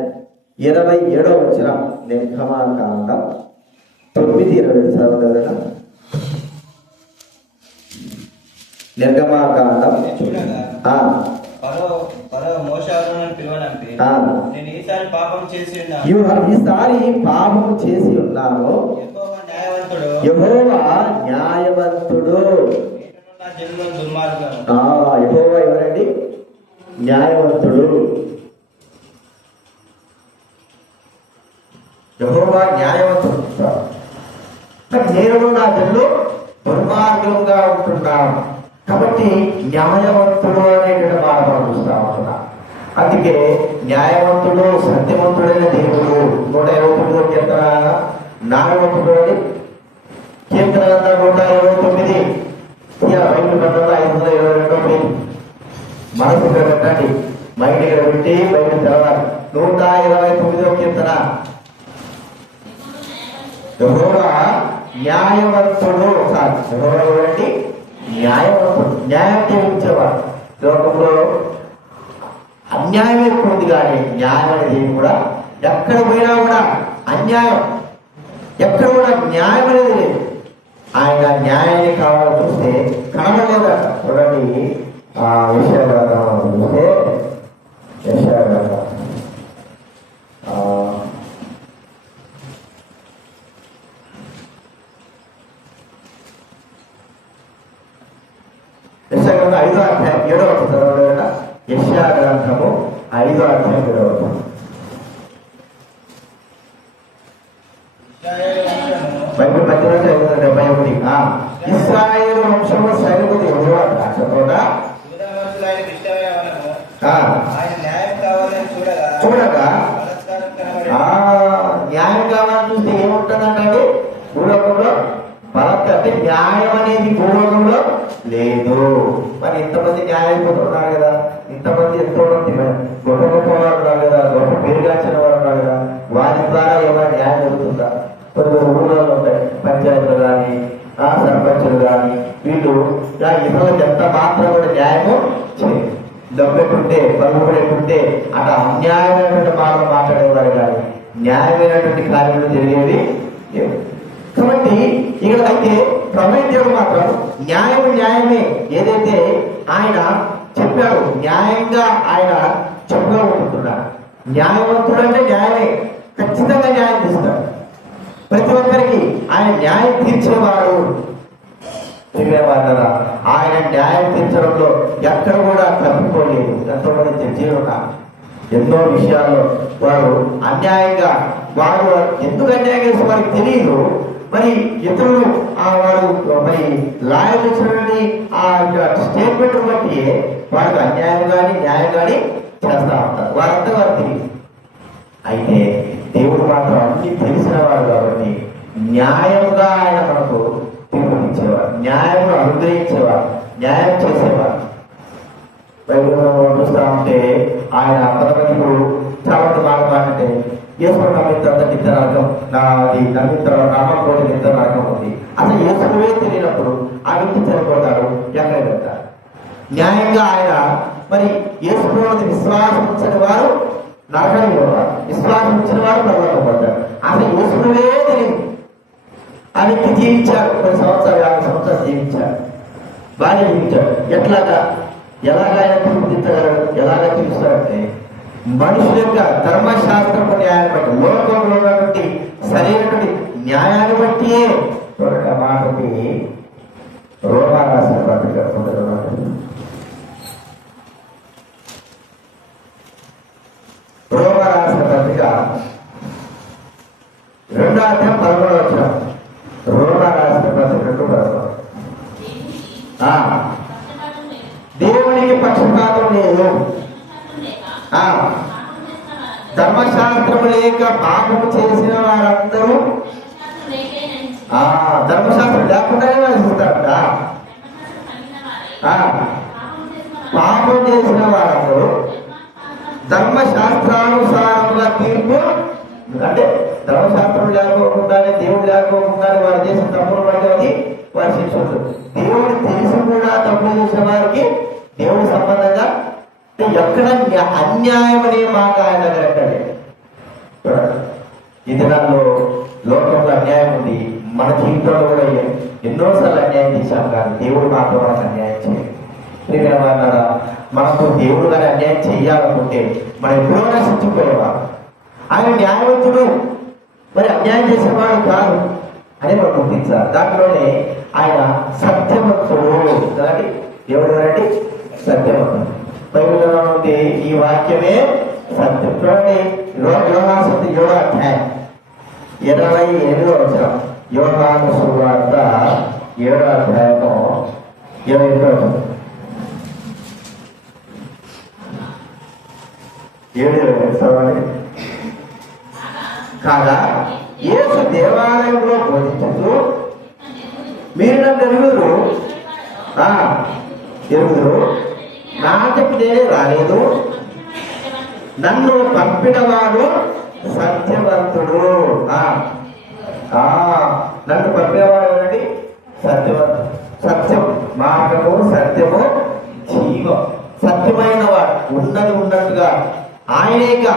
27వ వచనం. నిర్గమాకాండం 9:27 చదవగలరా? నిర్గమాకాండం ఈసారి పాపం చేసి ఉన్నాను. యెహోవా న్యాయవంతుడు. యెహోవా ఎవరండి? న్యాయవంతుడు. యెహోవా న్యాయవంతుడు. నేను నా జనులు దుర్మార్గంగా ఉంటున్నాను కాబట్టి న్యాయవంతుడు అనేటువంటి మాట మనం చూస్తా ఉంటున్నా. అందుకే న్యాయవంతుడు, సత్యవంతుడైన దేవుడు. 129 కీర్తన 4వ అని కీర్తన 129 బైబిల్ గ్రంథంలో 522 పేరు. మనసు పెట్టండి, మైండ్ ఇక్కడ పెట్టి బైబిల్ చదవాలి. 129వ కీర్తన. యెహోవా న్యాయవంతుడు. యెహోవా ఎవరండి? న్యాయవంతుడు. న్యాయం చేయించేవాడు. లోకంలో అన్యాయం ఎక్కువ ఉంది, కానీ న్యాయం అనేది కూడా ఎక్కడ పోయినా కూడా అన్యాయం, ఎక్కడ కూడా న్యాయం అనేది లేదు. ఆయన న్యాయాన్ని కావాలని చూస్తే కనబడలేదట. చూడండి, యెషయా చూస్తే యెషయా గ్రంథం 5వ అధ్యాయం 7వ చదవలేదట. యెషయా గ్రంథము 5వ అధ్యాయం 7వ వచనం. బైబిల్ 1871. ఇశ్రాయేలు వంశంలో సైనికుడు యెహోవా ద్రాక్షతోట చూడగా న్యాయం కావాలని చూస్తే ఏముంటుందంటే భూలోకంలో బలత్కారం, అంటే న్యాయం అనేది భూలోకంలో లేదు. మరి ఇంతమంది న్యాయపోతున్నారు కదా, ఇంతమంది ఎంతో మంది గొప్ప గొప్ప వారు ఉన్నారు కదా, గొప్ప పేరుగాల్చిన వారు ఉన్నారు కదా, వారి ద్వారా ఏమైనా న్యాయం జరుగుతుందా? కొన్ని ఊళ్ళలో ఉంటాయి పంచాయతీలు కానీ సర్పంచులు కానీ, వీళ్ళు ఇతరులకు ఎంత మాత్రం కూడా న్యాయము చేయరు. డబ్బెట్టుంటే పరుగుబడేటుంటే అట్లా అన్యాయమైనటువంటి మాటలు మాట్లాడేవారు కానీ న్యాయమైనటువంటి కార్యములు జరిగేవి లేవు. కాబట్టి ఇక్కడ అయితే ప్రభువు మాత్రం న్యాయమే ఏదైతే ఆయన చెప్పాడు, న్యాయంగా ఆయన చెప్పుగా ఉంటున్నాడు. న్యాయవంతుడు అంటే న్యాయమే, ఖచ్చితంగా న్యాయం తీస్తాడు. ప్రతి ఒక్కరికి ఆయన న్యాయం తీర్చేవాడు. ఆయన న్యాయం తీర్చడంలో ఎక్కడ కూడా తప్పిపోలేదు. ఎంతోమంది జడ్జీలు ఉన్నారు, ఎన్నో విషయాల్లో వారు అన్యాయంగా, వారు ఎందుకు అన్యాయం చేసి వారికి తెలియదు. మరి ఇతరులు వారు మరి లాయర్లు ఇచ్చినటువంటి ఆ స్టేట్మెంట్ బట్టి వారికి అన్యాయం కానీ న్యాయం కానీ చేస్తా ఉంటారు. వారంతా వారు తెలియదు. అయితే దేవుడు మాత్రం అన్ని తెలిసిన వాడు కాబట్టి న్యాయంగా ఆయన మనకు తీర్పునిచ్చేవాడు, న్యాయం అనుగ్రహించేవాడు, న్యాయం చేసేవాడు. బైబిల్లో చూస్తా ఉంటే ఆయన పదమందికు చాలా మాట్లాడంటే యేసు నమ్మిన నిత్య నరకం, నాది నమ్మిన నామం కూడా నిత్య నరకం ఉంది. అసలు యేసువే తెలియనప్పుడు ఆ వ్యక్తి చనిపోతాడు, ఎక్కడ వెళ్తారు? న్యాయంగా ఆయన మరి యేసులో విశ్వాసం ఉంచిన వారు నరకానికి పోతారు, విశ్వాసం ఉంచిన వారు నరకం పోతారు. అసలు యేసువే తెలియదు. ఆ వ్యక్తి జీవించాడు, 10 సంవత్సరాలు 50 సంవత్సరాలు జీవించాడు, బాగా జీవించాడు. ఎలాగ ఆయన తీర్పుదిద్దగలడు, ఎలాగ తీరుస్తాడంటే మనుషుల యొక్క ధర్మశాస్త్రపు న్యాయాన్ని బట్టి, లోకంలో ఉన్నటువంటి సరైనటువంటి న్యాయాన్ని బట్టియే మాటకి రోమా రాసిన పత్రిక రోమా రాసిన పత్రిక 2వ అధ్యాయం 11వ వచనం. రోమా రాసిన పత్రిక 2:11. దేవునికి పక్షపాతం లేదు, ధర్మశాస్త్రము లేక పాపము చేసిన వారందరూ ధర్మశాస్త్రం లేకుండానే నశిస్తారట. పాపం చేసిన వారందరూ ధర్మశాస్త్రానుసారంగా తీర్పు, అంటే ధర్మశాస్త్రం లేకోకుండానే దేవుడు లేకోకుండానే వారు చేసిన తప్పులు పడ్డది వారి శిక్ష ఉంటుంది. దేవుడు తెలిసి కూడా తప్పులు చేసిన వారికి దేవుడి సంబంధంగా ఎక్కడ అన్యాయం అనే మాట ఆయన దగ్గర ఎక్కడే. ఈ దినాల్లో లోకంలో అన్యాయం ఉంది, మన జీవితంలో కూడా ఎన్నోసార్లు అన్యాయం చేశాం, కానీ దేవుడు మాత్రం మనకు అన్యాయం చేయాలి. ప్రియమైనవారా, మనకు దేవుడు కానీ అన్యాయం చేయాలనుకుంటే మనం ఎప్పుడో నశించిపోయేవాడు. ఆయన న్యాయవంతుడు, మరి అన్యాయం చేసేవాడు కాదు అని మనం గుర్తించాలి. దాంట్లోనే ఆయన సత్యవంతుడు కదండి. దేవుడు ఎవరండి? సత్యవంతుడు. బైబిల్లో నుండి ఈ వాక్యమే సత్యం. చూడండి, యోహాను 7వ అధ్యాయం 28వ వచనం. యోహాను సువార్త 7వ అధ్యాయము 28వ వచనం. 7:28 కాగా యేసు దేవాలయంలో బోధించుతూ, మీరు నన్ను ఎరుగుదురు, నాటికి నేనే రాలేదు, నన్ను పంపినవాడు సత్యవంతుడు. నన్ను పంపినవాడు ఎవరండి? సత్యవంతుడు. సత్యం, మార్గము, సత్యము, జీవం. సత్యమైన వాడు ఉన్నది ఉన్నట్టుగా ఆయనేగా,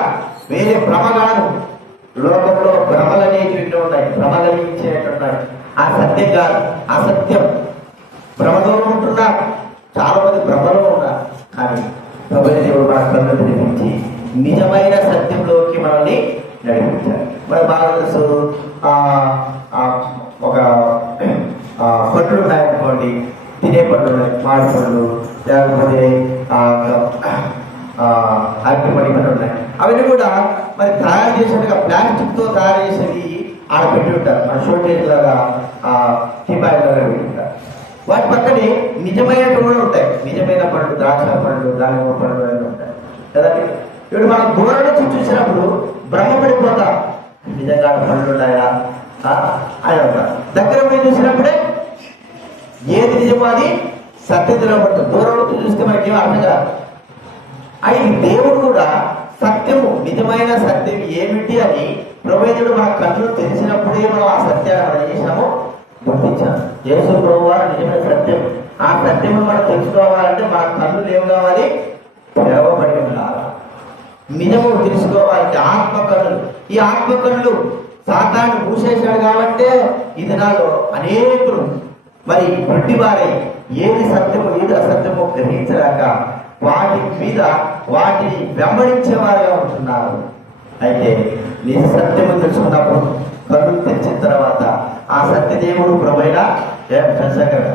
వేరే భ్రమ కాదు. లోకంలో భ్రమలు అనేటువంటి ఉన్నాయి, భ్రమ కలిగించేటున్నాయి. ఆ సత్యం కాదు, అసత్యం. భ్రమలో ఉంటున్నారు, చాలా మంది భ్రమలో ఉన్నారు. కానీ ప్రభువు దేవుడు మన కళ్ళు తెరిపించి నిజమైన సత్యంలోకి మనల్ని నడిపించారు. మనకు బాగా తెలుసు, ఒక పళ్ళు ఉన్నాయనుకోండి, తినే పళ్ళు ఉన్నాయి, మాడి పళ్ళు, లేకపోతే అరటిపడి పళ్ళు ఉన్నాయి. అవన్నీ కూడా మరి తయారు చేసినట్టుగా ప్లాస్టిక్తో తయారు చేసేది ఆడ పెట్టి ఉంటారు. మన షోకేజ్ లాగా టీపాయ్ లాగా పెట్టి ఉంటారు. వాటి పక్కనే నిజమైనటువంటి కూడా ఉంటాయి. నిజమైన పళ్ళు, ద్రాక్ష పళ్ళు, దానిమ్మ పళ్ళు అన్నీ ఉంటాయి కదండి. ఇప్పుడు మనం దూరం నుంచి చూసినప్పుడు భ్రమపడిపోతాం, నిజంగా పళ్ళు ఉన్నాయా అని ఉంటారు. దగ్గర పోయి చూసినప్పుడే ఏది నిజమో అది సత్యం తెలవబడుతుంది. దూరం నుంచి చూస్తే మనకేమో అర్థం కాదు. అయితే దేవుడు కూడా సత్యము, నిజమైన సత్యం ఏమిటి అని ప్రభువుడు మన కళ్ళు తెలిసినప్పుడే మనం ఆ సత్యాన్ని మనం చేసినాము, గుర్తించాం. యేసు ప్రభువు వారు నిజమైన సత్యం. ఆ సత్యము మనం తెలుసుకోవాలంటే మన కళ్ళు లేవు కావాలి, తెరవబడి ఉండాలి. నిజము తెలుసుకోవాలంటే ఆత్మ కళ్ళు. ఈ ఆత్మ కళ్ళు సాతాను మూసేశాడు కాబట్టి ఈ దినాల్లో అనేకులు మరి ప్రతివారై ఏది సత్యము ఏది అసత్యమో గ్రహించలేక వాటి మీద వాటిని వెంబడించే వారుగా ఉంటున్నారు. అయితే నీ సత్యము తెలుసుకున్నప్పుడు కళ్ళు తెచ్చిన తర్వాత ఆ సత్యదేవుడు ప్రభువైన చంద్రశేఖర్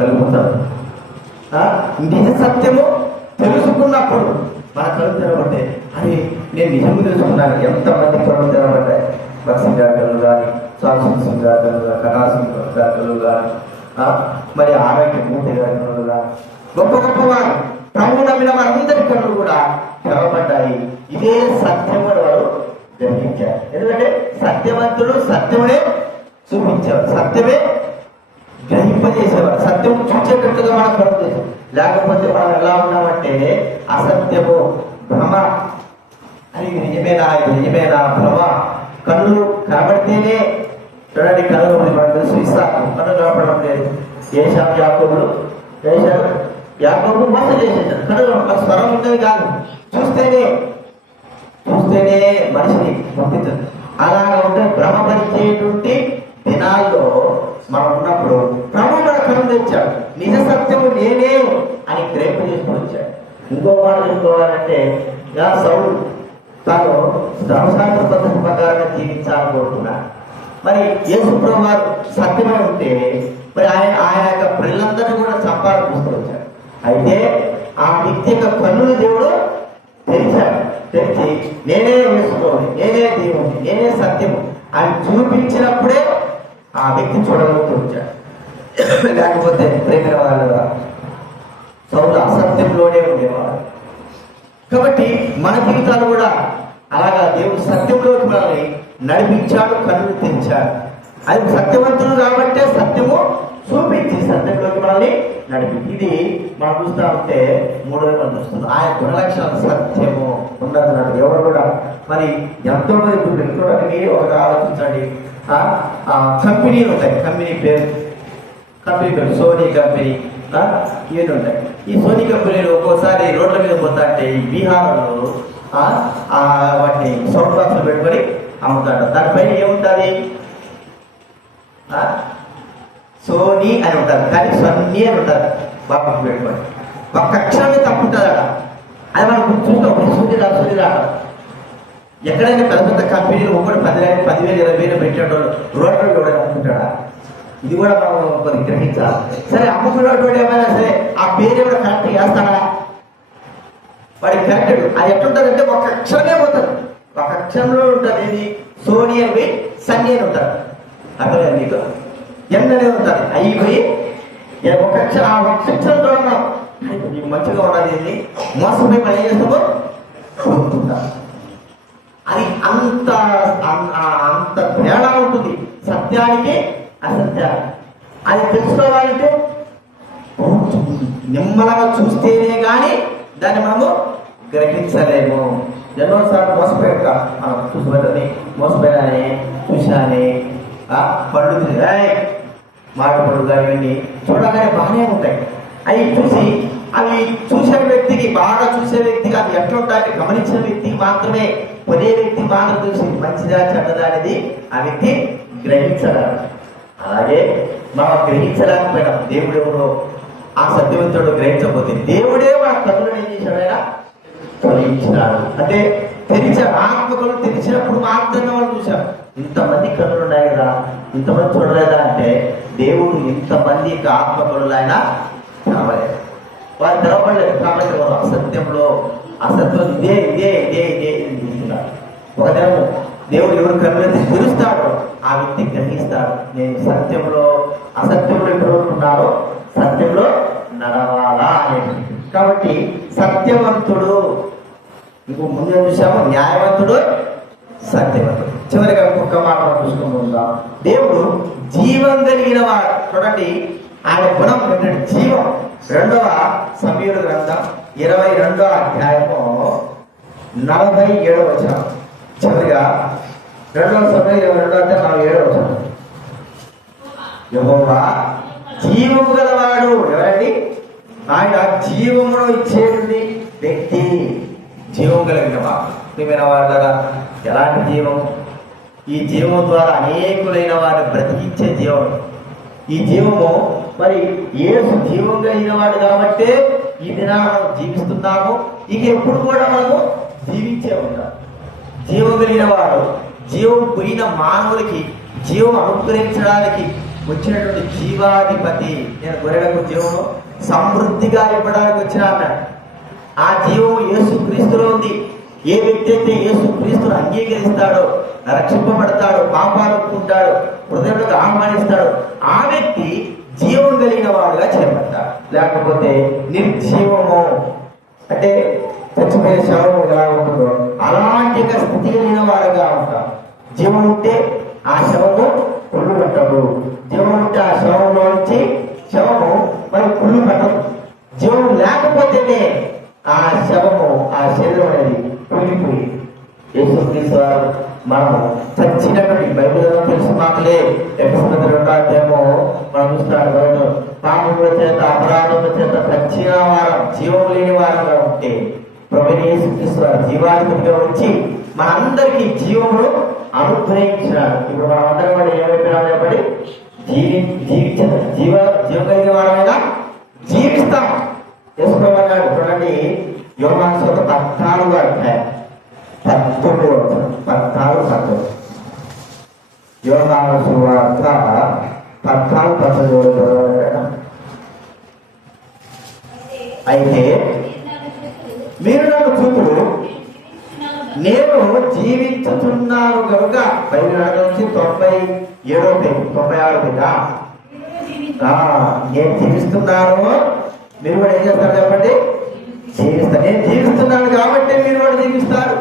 కలుగుతారు. నిజ సత్యము తెలుసుకున్నప్పుడు మన కళ్ళు తెరవబట్టే, అని నేను నిజము తెలుసుకున్నాను. ఎంతమంది కళ్ళు తెరవబడ్డాయి. భక్సింగ్ గారు కానీ, సాంస్కృతిక సింగ్ గారు కానీ, కళాసింగ్ గారు కానీ, మరి ఆరోగ్య మూర్తి గారి కళ్ళు కానీ, గొప్ప గొప్పవారు ప్రభు నమ్మిన వారందరి కళ్ళు కూడా తెరవబడ్డాయి. ఇదే సత్యము వారు గ్రహించారు. ఎందుకంటే సత్యవంతుడు సత్యమునే చూపించారు, సత్యమే గ్రహింపజేసేవారు. సత్యం చూసేటట్టుగా మనం కళ్ళు, లేకపోతే మనం ఎలా ఉన్నామంటే అసత్యము, భ్రమ, అని నిజమేనా ఇది నిజమేనా భ్రమ. కళ్ళు కనబడితేనే చూడండి, కళ్ళు మనకు తెలుసు, ఇస్సాకు కళ్ళు కనపడడం లేదు. ఏశావు యాకోబులు, యాకోబు మోసం చేసేసాడు. కళ్ళు స్వరం ఉండేది కాదు, చూస్తేనే మనిషిని గుర్తించదు. అలాగా ఉంటే భ్రమపరిచేటువంటి దినాల్లో మనం ఉన్నప్పుడు ప్రభు మన కళ్ళు తెచ్చాడు. నిజ సత్యము నేనే అని గ్రహింప చేసుకుని వచ్చాడు. ఇంకో మాట చెప్పుకోవాలంటే, సౌలు తాను ధర్మశాస్త్ర పద్ధతి ప్రకారంగా జీవించాలనుకుంటున్నాడు. మరి యేసు ప్రభు వారు సత్యమై ఉంటే మరి ఆయన యొక్క పిల్లలందరినీ కూడా చంపాలని తీసుకొచ్చాడు. అయితే ఆ వ్యక్తి యొక్క కన్నులు దేవుడు తెరిచాడు. తెరిచి నేనే వేసుకోవాలి, నేనే దేవుని, నేనే సత్యము అని చూపించినప్పుడే ఆ వ్యక్తి చూడగలుగుతూ వచ్చాడు. లేకపోతే ప్రేమ వాళ్ళ సౌలు అసత్యంలోనే ఉండేవాడు. కాబట్టి మన జీవితాలు కూడా అలాగా దేవుడు సత్యంలోకి మనల్ని నడిపించాడు, కన్నులు తెరిచాడు. అది సత్యవంతుడు కాబట్టే సత్యము చూపించి సత్యంలోకి మనల్ని నడిపించి. ఇది మనం చూస్తూ ఉంటే మూడోది మనం చూస్తున్నాం. ఆయన గుణలక్షణాలు సత్యము ఉన్నదన్నాడు. ఎవరు కూడా మరి ఎంతో మంది చూడండి, మీరు ఒక ఆలోచించండి. కంపెనీలు ఉంటాయి, కంపెనీ పేరు సోనీ కంపెనీ, ఇవన్నీ ఉంటాయి. ఈ సోనీ కంపెనీలు ఒక్కోసారి రోడ్ల మీద పోతా అంటే ఈ బీహార్లో వాటిని సౌండ్ బాక్స్లు పెట్టుకొని అమ్ముతాడు. దానిపైన ఏముంటుంది? సోనీ అని ఉంటుంది, కానీ సన్నీ అని ఉంటుంది. బాక్స్ పెట్టుకొని ఒక అక్షరమే తప్పు ఉంటుంది అక్కడ. అది మనం చూస్తాం. సూర్యుడు రాక ఎక్కడైనా పెద్ద పెద్ద కంపెనీలు ఒకటి 10,000, 10,000, 20,000 పెట్టేటోళ్ళు రోడ్డు ఎవడైనా అమ్ముకుంటాడా? ఇది కూడా మనం కొన్ని గ్రహించాలి. సరే, అమ్ముకున్నటువంటి ఏమైనా సరే ఆ పేరు కూడా కరెక్ట్ చేస్తాడా? వాడికి కరెక్ట్ అది ఎట్లుంటుందంటే ఒక అక్షరమే పోతుంది. ఒక అక్షరంలో ఉంటుంది. ఇది సోనీ అని పోయి సన్నీ అని ఉంటారు. అక్కడ మీకు ఎండనే ఉంటుంది. అవి పోయి ఒక అక్షరం, ఆ ఒక అక్షరం చూడడం నీకు మంచిగా ఉన్నది. ఇది మోసపోయి మనం ఏం చేస్తామో చూస్తుంటాం. అది అంత అంత తేడా ఉంటుంది సత్యానికి అసత్యానికి. అది తెలుసుకోవాలంటే నిమ్మలంగా చూస్తేనే కానీ దాన్ని మనము గ్రహించలేము. ఎన్నోసార్లు మోసపోయాక మనం చూసుకోవద్దని మోసపోయానే చూశానే పళ్ళు మాట పళ్ళు ఇవన్నీ చూడగానే బాగానే ఉంటాయి. అవి చూసి అవి చూసే వ్యక్తికి, బాగా చూసే వ్యక్తికి అది ఎట్లా ఉంటాయని గమనించిన వ్యక్తికి మాత్రమే, కొనే వ్యక్తి మాత్రం చూసి మంచిదా చెడ్డదా అనేది ఆ వ్యక్తి గ్రహించగలరు. అలాగే మనం గ్రహించలేకపోయినా దేవుడు ఎవరో ఆ సత్యవంతుడు గ్రహించకపోతే దేవుడే మన కన్నులను ఏం చేశాడు? ఆయన తొలగించినాడు. అంటే తెరిచాడు. ఆత్మకలు తెరిచినప్పుడు మాత్రమే వాళ్ళు చూశారు. ఇంతమంది కన్నులు ఉన్నాయి కదా, ఇంతమంది చూడలేదా అంటే దేవుడు ఇంతమంది ఆత్మకలు ఆయన తెరవలేదు. వారు తెరవలేదు కాబట్టి వారు అసత్యంలో అసత్యం ఇదే ఇదే ఇదే ఇదే చూస్తున్నారు. ఒక దినం దేవుడు ఎవరు కన్నులు తెరుస్తాడో ఆ వ్యక్తి గ్రహిస్తాడు. నేను సత్యంలో అసత్యంలో ఎప్పుడు ఉన్నాడో సత్యంలో నడవాలా అనేది. కాబట్టి సత్యవంతుడు ఇంకో ముందే చూసాము, న్యాయవంతుడు, సత్యవంతుడు. చివరిగా ఒక్క మాట చూసుకుంటుందా, దేవుడు జీవం కలిగిన వాడు. చూడండి, ఆయన గుణం ఏంటంటే జీవం. 2వ సమూయేలు గ్రంథం 22వ అధ్యాయము 47వ వచనం. చివరిగా 2వ సమూయేలు 22వ అధ్యాయం 47వ వచనం. యెహోవా జీవము గలవాడు. ఎవరండి? ఆయన జీవమును ఇచ్చేది వ్యక్తి. జీవం కలిగిన వాడు. ప్రియమైన వాళ్ళ ఎలాంటి జీవం? ఈ జీవం ద్వారా అనేకులైన వారిని బ్రతికించే జీవం. ఈ జీవము మరి యేసు జీవం కలిగిన వాడు కాబట్టే ఈ దినాన మనం జీవిస్తున్నాము. ఇక ఎప్పుడు కూడా మనము జీవించే ఉంటాం. జీవం కలిగిన వాడు జీవం పోయిన మానవులకి జీవం అనుగ్రహించడానికి వచ్చినటువంటి జీవాధిపతి. నేను గొర్రెలకు జీవము సమృద్ధిగా ఇవ్వడానికి వచ్చిన అన్నాడు. ఆ జీవము యేసు క్రీస్తులో ఉంది. ఏ వ్యక్తి అయితే యేసు క్రీస్తును అంగీకరిస్తాడో, రక్షింపబడతాడో, పాపాలు ఒప్పుకుంటాడో, హృదయంలోకి ఆహ్వానిస్తాడో ఆ వ్యక్తి జీవం కలిగిన వాడుగా చేయబడతాడు. లేకపోతే నిర్జీవము అంటే చచ్చిపోయిన శవము ఎలా ఉంటుందో అలాంటి స్థితి కలిగిన వాడుగా ఉంటాం. జీవం ఉంటే ఆ శవము కుళ్ళు పట్టదు. జీవం ఉంటే ఆ శవంలో నుంచి శవము మరి కుళ్ళు పట్టదు. జీవం లేకపోతేనే ఆ శవము, ఆ శరీరం అనేది కుళ్ళిపోయి యేసుక్రీస్తు వారు మనము చచ్చినటువంటి బైబిల్ తెలుసు మాటలే. ఎఫెసీయులకు 2వ అధ్యాయము మనం చూస్తాడు. పాపముల చేత అపరాధముల చేత చచ్చిన వారం, జీవం లేని వారంగా ఉంటే ప్రభువైన యేసుక్రీస్తు వారు జీవాధిపతిగా వచ్చి మనందరికీ జీవమును అనుగ్రహించినాడు. ఇప్పుడు మనం అందరం కూడా ఏమైపోయినా చెప్పండి, జీవం కలిగిన వారమైనా జీవిస్తాం. చేసుకోమన్నాడు. చూడండి, యోహాను సువార్త 14వ అధ్యాయం 19వ వచనం. 14:19. యోహాను సువార్త 14:19. అయితే మీరు నన్ను చూపుడు నేను జీవించుతున్నాను కనుక బైబిల్ నుంచి 96 పేజా నేను జీవిస్తున్నాను, మీరు కూడా ఏం చేస్తారు చెప్పండి? జీవిస్తారు. నేను జీవిస్తున్నాను కాబట్టి మీరు కూడా జీవిస్తారు.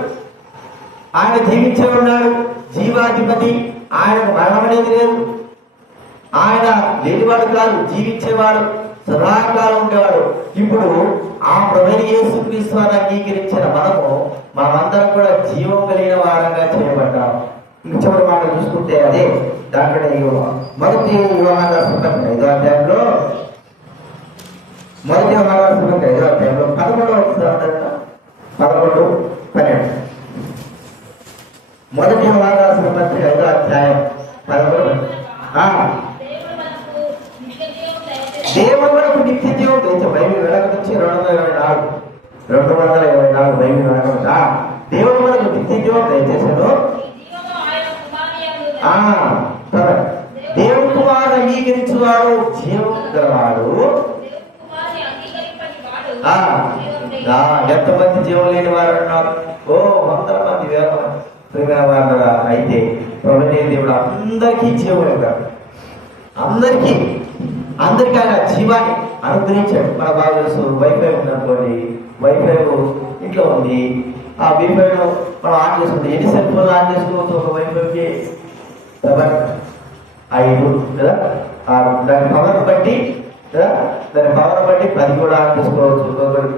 ఆయన జీవించే ఉన్నాడు, జీవాధిపతి. ఆయనకు మరణం అనేది లేదు. ఆయన లేనివాడు కాదు, జీవించేవాడు, సదాకాలం ఉండేవాడు. ఇప్పుడు ఆ ప్రభువైన యేసుక్రీస్తు వారిని అంగీకరించిన మనమందరం కూడా జీవం కలిగిన వారంగా చేయబడ్డాం. ఇంక చివరి మాట చూసుకుంటే అదే దాంట్లో మొదటి యోహాను రాసిన పత్రిక 5వ అధ్యాయంలో 11వ వచనం 11-12 మొదటి యోహాను రాసిన పత్రిక 5వ అధ్యాయం 11. దేవుడు మనకు నిత్య జీవం తెచ్చే బైబిల్ వెనక నుంచి 224 బైబిల్ వెనక నుంచి దేవుడు మనకు నిత్య జీవం దయచేశాడు. దేవుడు కుమారుడు అంగీకరించువాడు జీవం గలవాడు. ఎంతమంది జీవం లేని వారు అన్నారు? 100 మంది, 1000 మంది ప్రియమైన వారు. అయితే ప్రభువైన దేవుడు అందరికీ జీవం ఇవ్వడు. అందరికీ ఆయన జీవాన్ని అనుగ్రహించాడు. మన బాగా తెలుసు, వైఫై ఉందనుకోండి, వైఫై ఇంట్లో ఉంది. ఆ వైఫైను మనం ఆన్ చేసుకుంటే ఎన్ని సెల్ ఫోన్లు ఆన్ చేసుకోవచ్చు? ఒక వైఫైకి 5 కదా. దాని పవర్ బట్టి 10 కూడా ఆన్ చేసుకోవచ్చు.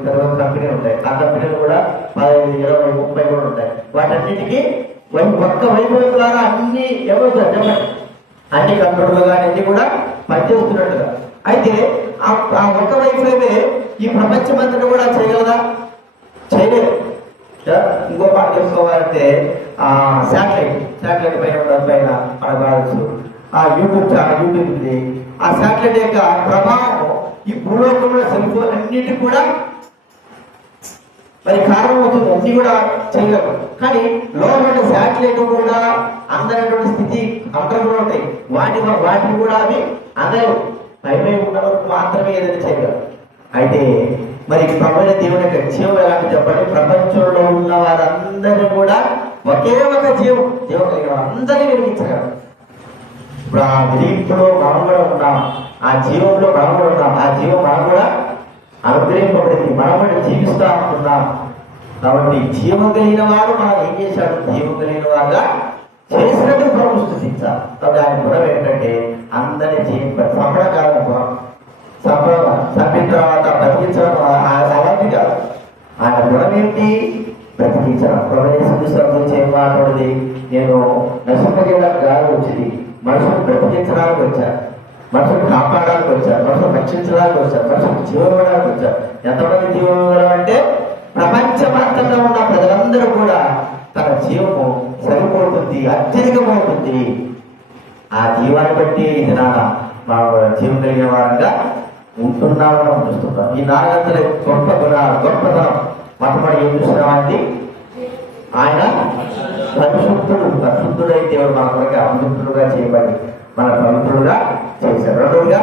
తర్వాత కంపెనీలు ఉంటాయి, ఆ కంపెనీలు కూడా 15, 20, 30 కూడా ఉంటాయి. వాటన్నిటికీ ఒక్క వైఫై ద్వారా అన్ని ఏమవుతుంది చెప్పండి, అన్ని కంప్యూటర్లు కానీ అన్ని కూడా పనిచేస్తున్నట్టుగా. అయితే ఆ ఒక్క వైఫైవే ఈ ప్రపంచమంతటా కూడా చేయగలదా? చేయలేదు. ఇంకో మాట తెలుసుకోవాలంటే శాటిలైట్ పైన పైన మనకు కావచ్చు యూట్యూబ్ ఉంది. ఆ శాటిలైట్ యొక్క ప్రభావం ఈ భూలోకంలో సెల్ ఫోన్ అన్నింటికి కూడా మరి కారణం అవుతుంది. అన్ని కూడా చేయగలరు. కానీ లోపల శాటిలైట్ కూడా అందనటువంటి స్థితి అందరూ కూడా ఉంటాయి. వాటిని కూడా అవి అందరూ పైపై ఉన్న వరకు మాత్రమే ఏదైనా చేయగలరు. అయితే మరి ప్రభువైన దేవుని యొక్క జీవం ఎలాంటి చెప్పండి? ప్రపంచంలో ఉన్న వారందరినీ కూడా ఒకే ఒక జీవం కలిగిన అందరినీ వెలిగించగలరు. ఇప్పుడు ఆ వెలిగింపులో మనం కూడా ఉన్నాం, ఆ జీవంలో మనం కూడా ఉన్నాం. ఆ జీవం మనం కూడా అనుగ్రహింపబడింది, మనం కూడా జీవిస్తా ఉంటున్నాం. కాబట్టి జీవం కలిగిన వాడు మనం ఏం చేశాడు? జీవం కలిగిన వాడుగా చేసినట్టు ప్రభు స్థుతించాలి. కాబట్టి ఆయన గుణం ఏంటంటే అందరినీ జీవించాలి. సంపద కాదు గుణం. చంపిన తర్వాత బ్రతికించడం అలాంటి కాదు. ఆయన గుణం ఏంటి? బ్రతికించడం. ప్రభుత్వం గురించి ఏం మాట్లాడేది? నేను నశింపజేయడానికి కాదు వచ్చింది, మనుషులు బ్రతికించడానికి వచ్చారు, మనుషులు కాపాడడానికి వచ్చారు, మనుషులు రక్షించడానికి వచ్చారు, మనుషులు జీవం ఇవ్వడానికి వచ్చారు. ఎంతమంది జీవం ఇవ్వడం అంటే ప్రపంచమంతటా ఉన్న ప్రజలందరూ కూడా తన జీవము సరిపోతుంది, అత్యధికమవుతుంది. ఆ జీవాన్ని బట్టి ఇది మా జీవం కలిగిన వారంగా ఉంటున్నామని చూస్తున్నాం. ఈ 4 గొప్పతనం మొట్టమొదటి ఏం చూస్తున్నామండి? ఆయన పరిశుద్ధుడై దేవుడు మన కొరకు అభివృద్ధులుగా చేయబడి మన పవిత్రులుగా చేశారు. రెండవగా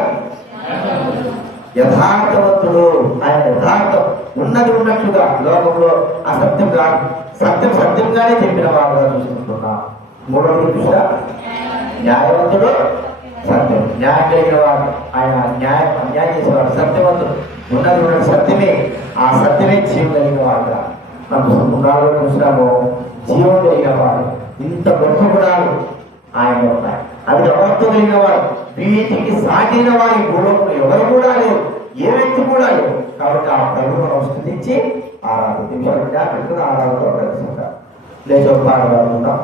యథార్థవంతుడు. ఆయన యథార్థం ఉన్నది ఉన్నట్లుగా లోకంలో అసత్యంగా సత్యంగానే చెప్పిన వారుగా చూసుకుంటున్నాం. మూడవది చూసా న్యాయవంతుడు, సత్యం న్యాయం కలిగిన వాడు. ఆయన అన్యాయం చేసేవాడు, సత్యవంతుడు. ఉన్నది సత్యమే, ఆ సత్యమే జీవం కలిగిన వాడుగా మనం చూసినాము. జీవం కలిగిన వాడు, ఇంత గొప్ప గుణాలు ఆయన ఉన్నాయి. అది ఎవరితో కలిగిన వాడు, వీటికి సాగిన వారి భూలోకం ఎవరు కూడా లేరు, ఏ వ్యక్తి కూడా లేరు. కాబట్టి ఆ ప్రభువును స్తుతించి ఆరాధన ఆరాధనలో కలిసి ఉంటారు. లేచి ఒక పాట పాడుకుందాం.